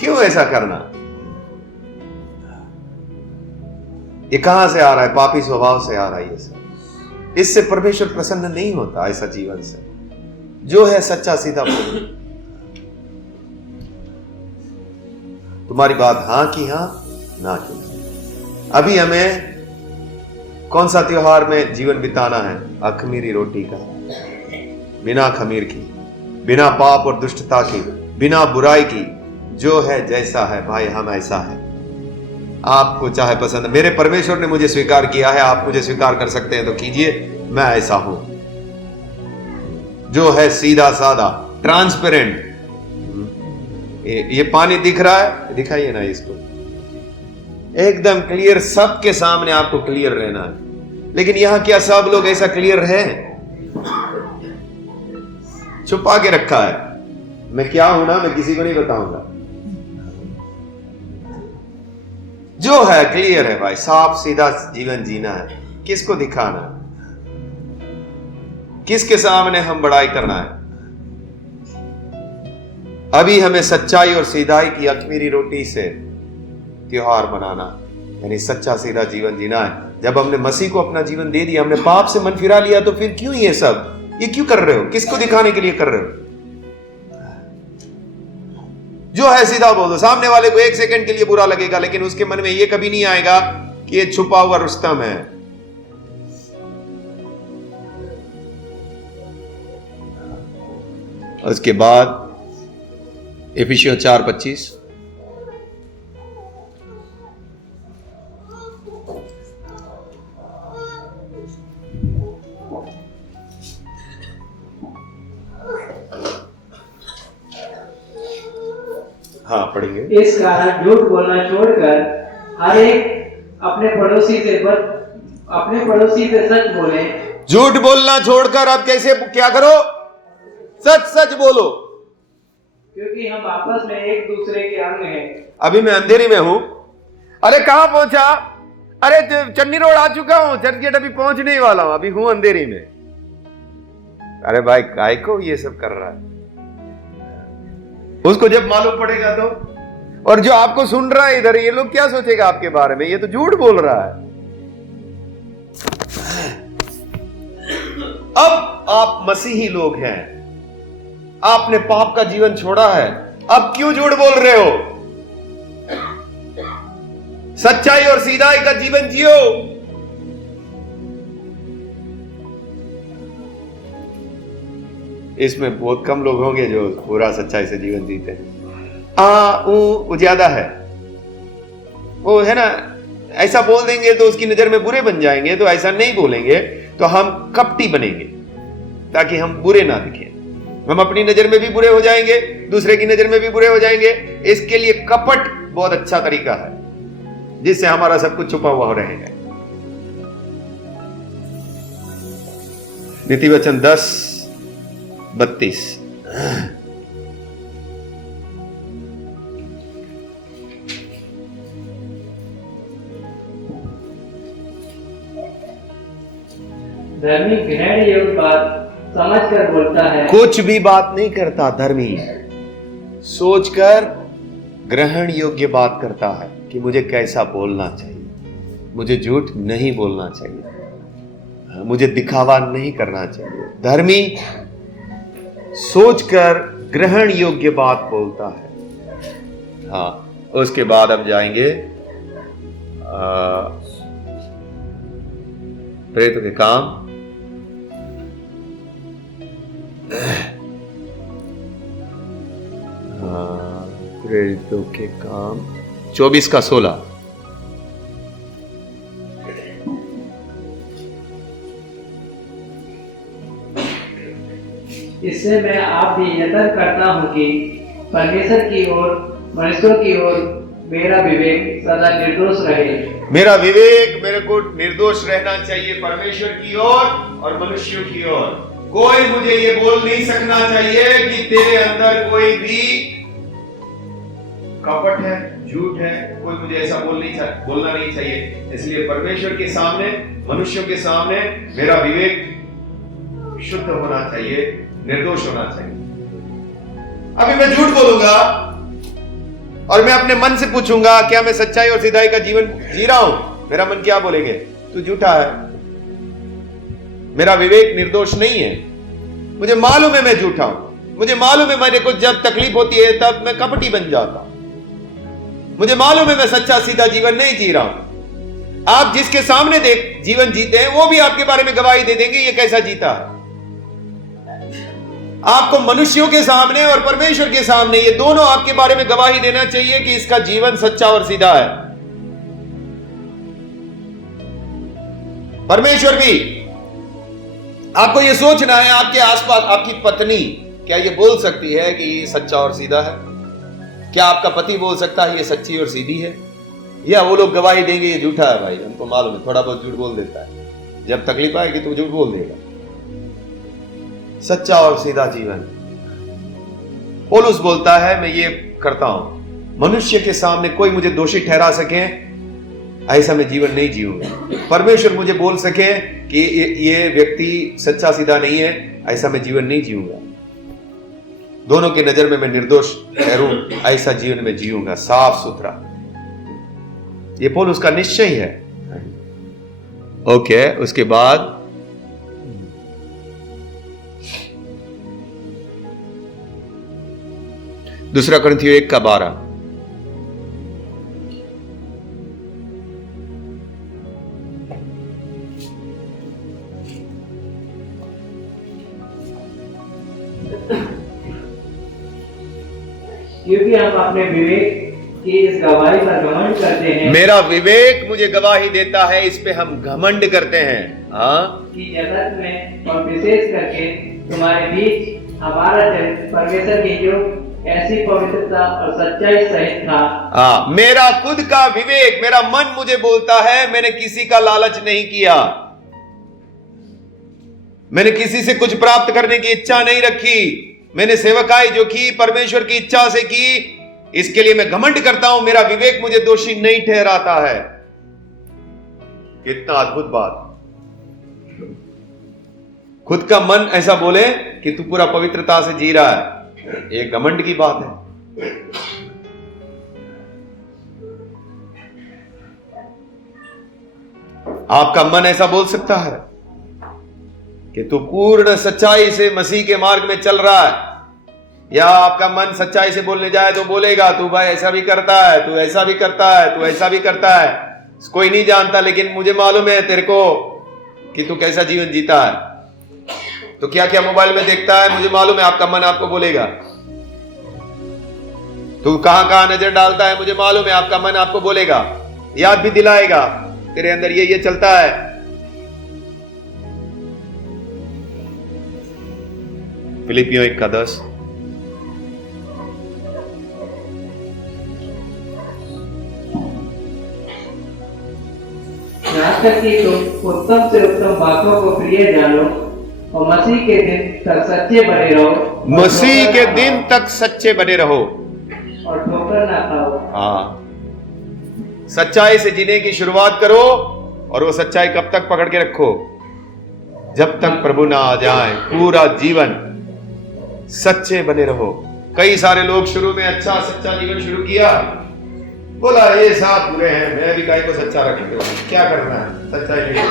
क्यों ऐसा करना? ये कहां से आ रहा है? पापी स्वभाव से आ रहा है ये सब। इससे परमेश्वर प्रसन्न नहीं होता ऐसा जीवन से। जो है सच्चा सीधा बोलो। तुम्हारी बात हां की हां, ना की ना। अभी हमें कौन सा त्योहार में जीवन बिताना है? अखमीरी रोटी का, बिना खमीर की, बिना पाप और दुष्टता की, बिना बुराई की। जो है जैसा है भाई, हम ऐसा है। आपको चाहे पसंद, मेरे परमेश्वर ने मुझे स्वीकार किया है, आप मुझे स्वीकार कर सकते हैं तो कीजिए, मैं ऐसा हूं। जो है सीधा साधा, ट्रांसपेरेंट। ये पानी दिख रहा है, दिखाइए ना इसको, एकदम क्लियर, सबके सामने आपको क्लियर रहना है। लेकिन यहां क्या सब लोग ऐसा क्लियर हैं? छुपा के रखा है। मैं क्या हूं ना, मैं किसी को नहीं बताऊंगा। जो है क्लियर है भाई, साफ सीधा जीवन जीना है। किसको दिखाना है? किसके सामने हम बड़ाई करना है? अभी हमें सच्चाई और सीधाई की अखमीरी रोटी से त्योहार मनाना, यानी सच्चा सीधा जीवन जीना है। जब हमने मसीह को अपना जीवन दे दिया, हमने पाप से मन फिरा लिया, तो फिर क्यों ये सब? ये क्यों कर रहे हो? किसको दिखाने के लिए कर रहे हो? जो है सीधा बोल दो। सामने वाले को एक सेकंड के लिए बुरा लगेगा, लेकिन उसके मन में ये कभी नहीं आएगा कि ये छुपा हुआ रुस्तम है। उसके बाद इफिसियों 4:25, हाँ पढ़ेंगे। इस कारण झूठ बोलना छोड़कर हर एक अपने पड़ोसी से सच बोले। झूठ बोलना छोड़कर अब कैसे क्या करो? सच सच बोलो, क्योंकि हम आपस में एक दूसरे के अंग हैं। अभी मैं अंधेरी में हूं। अरे कहां पहुंचा? अरे चन्नी रोड आ चुका हूं, चर्चगेट अभी पहुंचने ही वाला हूं, अभी हूं अंधेरी में। अरे भाई काय को ये सब कर रहा है? उसको जब मालूम पड़ेगा तो, और जो आपको सुन रहा है इधर, ये लोग क्या सोचेगा आपके बारे में? ये तो झूठ बोल रहा है। अब आप मसीही लोग हैं, आपने पाप का जीवन छोड़ा है, अब क्यों झूठ बोल रहे हो? सच्चाई और सीधाई का जीवन जियो। इसमें बहुत कम लोग होंगे जो पूरा सच्चाई से जीवन जीते हैं। वो ज्यादा है, वो है ना, ऐसा बोल देंगे तो उसकी नजर में बुरे बन जाएंगे, तो ऐसा नहीं बोलेंगे तो हम कपटी बनेंगे, ताकि हम बुरे ना दिखें। हम अपनी नजर में भी बुरे हो जाएंगे, दूसरे की नजर में भी बुरे हो जाएंगे। इसके लिए कपट बहुत अच्छा तरीका है, जिससे हमारा सब कुछ छुपा हुआ रहेगा। नीति वचन 10:32। धर्मी ग्रहण योग्य बात समझ कर बोलता है, कुछ भी बात नहीं करता। धर्मी सोचकर ग्रहण योग्य बात करता है कि मुझे कैसा बोलना चाहिए, मुझे झूठ नहीं बोलना चाहिए, मुझे दिखावा नहीं करना चाहिए। धर्मी सोचकर ग्रहण योग्य बात बोलता है। हाँ, उसके बाद अब जाएंगे प्रेरितों के काम। प्रेरितों के काम 24:16। इससे मैं आप भी यत्न करता हूँ कि परमेश्वर की ओर मनुष्यों की ओर मेरा विवेक सदा निर्दोष रहे। मेरा विवेक मेरे को निर्दोष रहना चाहिए परमेश्वर की ओर और मनुष्यों की ओर। कोई मुझे ये बोल नहीं सकना चाहिए कि तेरे अंदर कोई भी कपट है, झूठ है। कोई मुझे ऐसा बोलना नहीं चाहिए। इसलिए परमेश्वर के सामने, मनुष्यों के सामने मेरा विवेक शुद्ध होना चाहिए, निर्दोष होना चाहिए। अभी मैं झूठ बोलूंगा और मैं अपने मन से पूछूंगा क्या मैं सच्चाई और सीधाई का जीवन जी रहा हूं, मेरा मन क्या बोलेंगे? तू झूठा है। मेरा विवेक निर्दोष नहीं है। मुझे मालूम है मैं झूठा हूं। मुझे मालूम है मेरे को जब तकलीफ होती है तब मैं कपटी बन जाता हूं। मुझे मालूम है मैं सच्चा सीधा जीवन नहीं जी रहा हूं। आप जिसके सामने देख जीवन जीते हैं वो भी आपके बारे में गवाही दे देंगे ये कैसा जीता है। आपको मनुष्यों के सामने और परमेश्वर के सामने ये दोनों आपके बारे में गवाही देना चाहिए कि इसका जीवन सच्चा और सीधा है। परमेश्वर भी आपको ये सोचना है, आपके आसपास आपकी पत्नी क्या ये बोल सकती है कि ये सच्चा और सीधा है? क्या आपका पति बोल सकता है ये सच्ची और सीधी है? या वो लोग गवाही देंगे ये झूठा है? भाई हमको मालूम है थोड़ा बहुत झूठ बोल देता है, जब तकलीफ आएगी तो झूठ बोल देगा। सच्चा और सीधा जीवन पौलुस बोलता है मैं ये करता हूं, मनुष्य के सामने कोई मुझे दोषी ठहरा सके ऐसा मैं जीवन नहीं जीऊंगा। परमेश्वर मुझे बोल सके कि ये व्यक्ति सच्चा सीधा नहीं है, ऐसा मैं जीवन नहीं जीऊंगा। दोनों की नजर में मैं निर्दोष ठहरूं, ऐसा जीवन में जीऊंगा, साफ सुथरा। ये पौलुस का निश्चय है। ओके, उसके बाद दूसरा कुरिन्थियों 1:12। क्योंकि हम अपने विवेक की इस गवाही पर घमंड करते हैं। मेरा विवेक मुझे गवाही देता है, इस पे हम घमंड करते हैं। हाँ, कि जगत में और विशेष करके तुम्हारे बीच हमारा जन्म परमेश्वर की जो ऐसी पवित्रता और सच्चाई सहित था। हाँ, मेरा खुद का विवेक, मेरा मन मुझे बोलता है मैंने किसी का लालच नहीं किया, मैंने किसी से कुछ प्राप्त करने की इच्छा नहीं रखी, मैंने सेवकाई जो की परमेश्वर की इच्छा से की, इसके लिए मैं घमंड करता हूं। मेरा विवेक मुझे दोषी नहीं ठहराता है। कितना अद्भुत बात। खुद का मन ऐसा बोले कि तू पूरा पवित्रता से जी रहा है, एक घमंड की बात है। आपका मन ऐसा बोल सकता है कि तू पूर्ण सच्चाई से मसीह के मार्ग में चल रहा है, या आपका मन सच्चाई से बोलने जाए तो बोलेगा तू भाई ऐसा भी करता है, तू ऐसा भी करता है, तू ऐसा भी करता है। कोई नहीं जानता, लेकिन मुझे मालूम है तेरे को कि तू कैसा जीवन जीता है, तो क्या क्या मोबाइल में देखता है, मुझे मालूम है आपका मन आपको बोलेगा। तू कहां कहां नजर डालता है, मुझे मालूम है आपका मन आपको बोलेगा। याद भी दिलाएगा तेरे अंदर ये चलता है। फिलिपियों 1:10। यहाँ तक कि तुम उत्तम से उत्तम बातों को प्रिय जानो और मसीह के दिन तक सच्चे बने रहो। मसीह के दिन तक सच्चे बने रहो और ठोकर ना खाओ। हाँ, सच्चाई से जीने की शुरुआत करो और वो सच्चाई कब तक पकड़ के रखो? जब तक प्रभु ना आ जाए। पूरा जीवन सच्चे बने रहो। कई सारे लोग शुरू में अच्छा सच्चा जीवन शुरू किया, बोला ये साथ बुरे हैं, मैं भी गाय को सच्चा रखते हूँ, क्या करना है सच्चाई नहीं।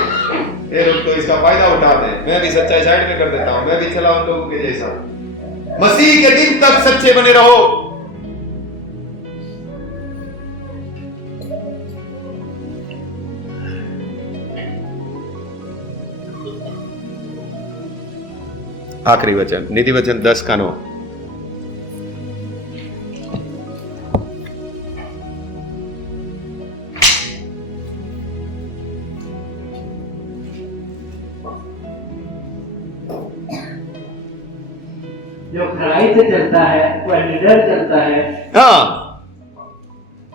ये लोग तो इसका फायदा उठाते हैं, मैं भी सच्चाई साइड में कर देता हूँ, मैं भी चला उन लोगों के जैसा। मसीह के दिन तक सच्चे बने रहो। आखिरी वचन, नीति वचन 10:9। जो खराई से चलता है वह निडर चलता है। हाँ,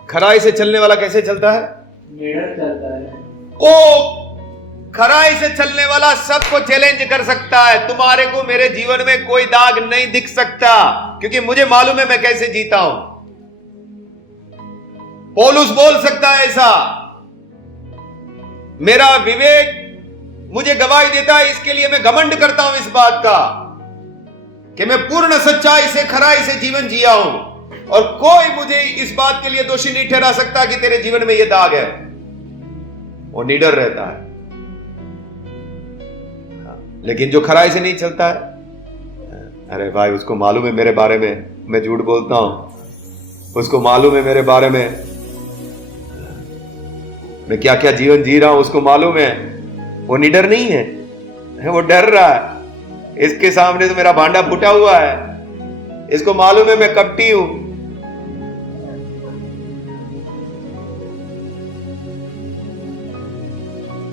खराई से चलने वाला कैसे चलता है? निडर चलता है। ओ खराई से चलने वाला सबको चैलेंज कर सकता है। तुम्हारे को मेरे जीवन में कोई दाग नहीं दिख सकता, क्योंकि मुझे मालूम है मैं कैसे जीता हूं। पौलुस बोल सकता है ऐसा, मेरा विवेक मुझे गवाही देता है, इसके लिए मैं घमंड करता हूं इस बात का कि मैं पूर्ण सच्चाई से खराई से जीवन जिया हूं, और कोई मुझे इस बात के लिए दोषी नहीं ठहरा सकता कि तेरे जीवन में यह दाग है। वो निडर रहता है। लेकिन जो खराई से नहीं चलता है, अरे भाई उसको मालूम है मेरे बारे में मैं झूठ बोलता हूं, उसको मालूम है मेरे बारे में मैं क्या क्या जीवन जी रहा हूं, उसको मालूम है। वो निडर नहीं है, वो डर रहा है। इसके सामने तो मेरा भांडा फूटा हुआ है, इसको मालूम है मैं कपटी हूं।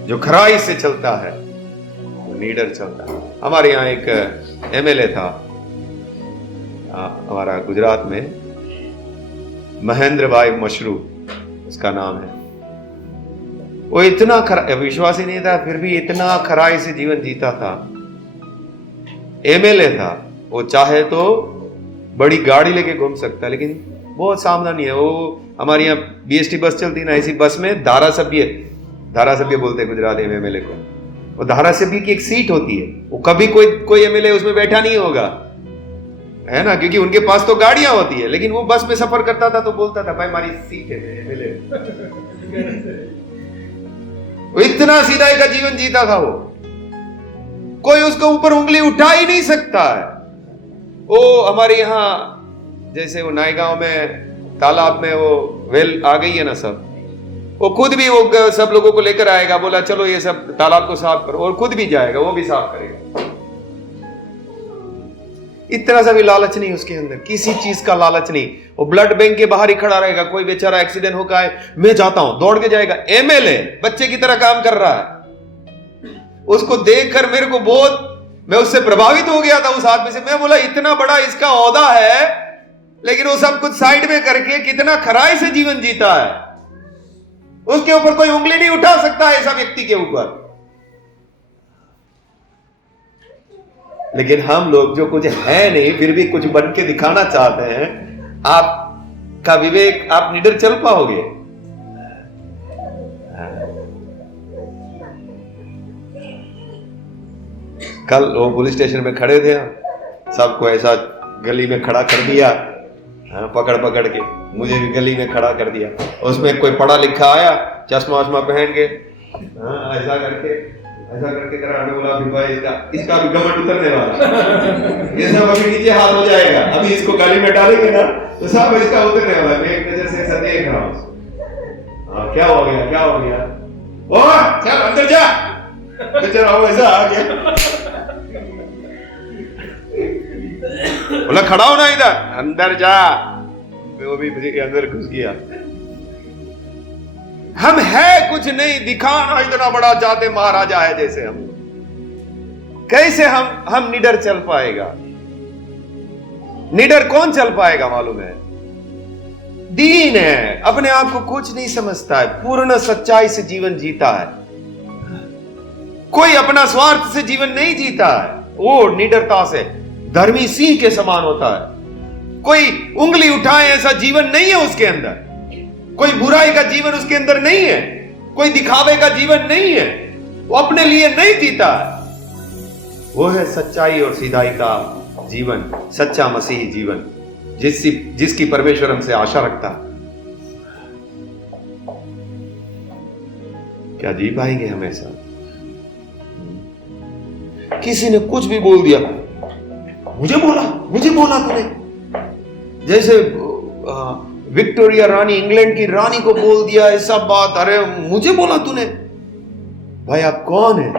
जो खराई से चलता है वो निडर चलता है। हमारे यहाँ एक एमएलए था हमारा गुजरात में, महेंद्र भाई मशरू उसका नाम है। वो इतना विश्वास ही नहीं था, फिर भी इतना खराई से जीवन जीता था। एमएलए था, वो चाहे तो बड़ी गाड़ी लेके घूम सकता, लेकिन बहुत सावधानी है। वो हमारे यहाँ बीएसटी बस चलती ना, ऐसी बस में धारासभ्य बोलते हैं गुजरात में एमएलए को। वो धारासभ्य की एक सीट होती है, वो कभी कोई एमएलए उसमें बैठा नहीं होगा, है ना, क्योंकि उनके पास तो गाड़ियां होती है। लेकिन वो बस में सफर करता था तो बोलता था, भाई हमारी सीट है एमएलए। वो इतना सीधाई का जीवन जीता था, वो कोई उसके ऊपर उंगली उठा ही नहीं सकता है। वो हमारे यहाँ जैसे वो नायगांव में तालाब में वो वेल आ गई है ना, सब वो खुद भी वो सब लोगों को लेकर आएगा, बोला चलो ये सब तालाब को साफ करो, और खुद भी जाएगा, वो भी साफ करेगा। इतना सा भी लालच नहीं उसके अंदर, किसी चीज का लालच नहीं। वो ब्लड बैंक के बाहर ही खड़ा रहेगा, कोई बेचारा एक्सीडेंट होकर आए, मैं जाता हूं, दौड़ के जाएगा। एमएलए बच्चे की तरह काम कर रहा है। उसको देखकर मेरे को मैं उससे प्रभावित हो गया था, उस आदमी से। मैं बोला इतना बड़ा इसका ओहदा है, लेकिन वो सब कुछ साइड में करके कितना खराई से जीवन जीता है। उसके ऊपर कोई उंगली नहीं उठा सकता ऐसा व्यक्ति के ऊपर। लेकिन हम लोग जो कुछ है नहीं, फिर भी कुछ बन के दिखाना चाहते हैं। आपका विवेक, आप निडर चल पाओगे? कल वो पुलिस स्टेशन में खड़े थे, सबको ऐसा गली में खड़ा कर दिया, पकड़ के मुझे भी गली में खड़ा कर दिया। उसमें कोई पढ़ा लिखा आया, चश्मा वश्मा पहन के, ऐसा करके कराने बोला, फिर भाई इसका भी घमंड उतरने वाला। ये सब अभी नीचे हाथ हो जाएगा, अभी इसको गली में डालेंगे ना तो सब इसका उतरने वाला। मैं एक नजर से ऐसा देख रहा हूँ, क्या हो गया? ओ चल अंदर जा, बेचारा वो ऐसा आ गया। बोला खड़ा हो ना इधर, अंदर जा। वो भी अंदर घुस गया। हम है कुछ नहीं, दिखाना इतना बड़ा चाहते महाराजा है जैसे हम। कैसे हम निडर चल पाएगा? निडर कौन चल पाएगा मालूम है? दीन है, अपने आप को कुछ नहीं समझता है, पूर्ण सच्चाई से जीवन जीता है, कोई अपना स्वार्थ से जीवन नहीं जीता है, वो निडरता से धर्मी सिंह के समान होता है। कोई उंगली उठाए ऐसा जीवन नहीं है उसके अंदर, कोई बुराई का जीवन उसके अंदर नहीं है, कोई दिखावे का जीवन नहीं है, वो अपने लिए नहीं जीता है। वो है सच्चाई और सीधाई का जीवन, सच्चा मसीही जीवन, जिसकी परमेश्वर हमसे आशा रखता है। क्या जी पाएंगे हमेशा? किसी ने कुछ भी बोल दिया, मुझे बोला तूने। जैसे विक्टोरिया रानी, इंग्लैंड की रानी को बोल दिया ऐसा बात, अरे मुझे बोला तूने। भाई आप कौन है?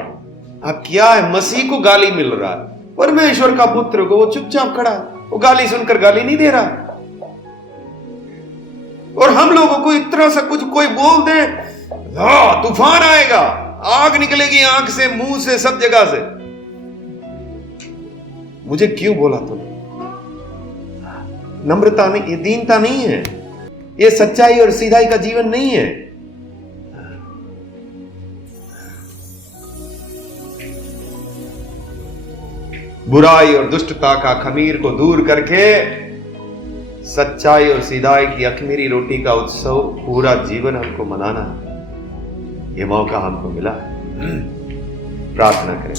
आप क्या है? मसीह को गाली मिल रहा है, परमेश्वर का पुत्र को वो चुपचाप खड़ा, वो गाली सुनकर गाली नहीं दे रहा। और हम लोगों को इतना सा कुछ कोई बोल दे, तूफान आएगा, आग निकलेगी आंख से, मुंह से, सब जगह से। मुझे क्यों बोला तूने? नम्रता नहीं, ये दीनता नहीं है, ये सच्चाई और सीधाई का जीवन नहीं है। बुराई और दुष्टता का खमीर को दूर करके सच्चाई और सीधाई की अखमीरी रोटी का उत्सव पूरा जीवन हमको मनाना है। ये मौका हमको मिला। प्रार्थना करें।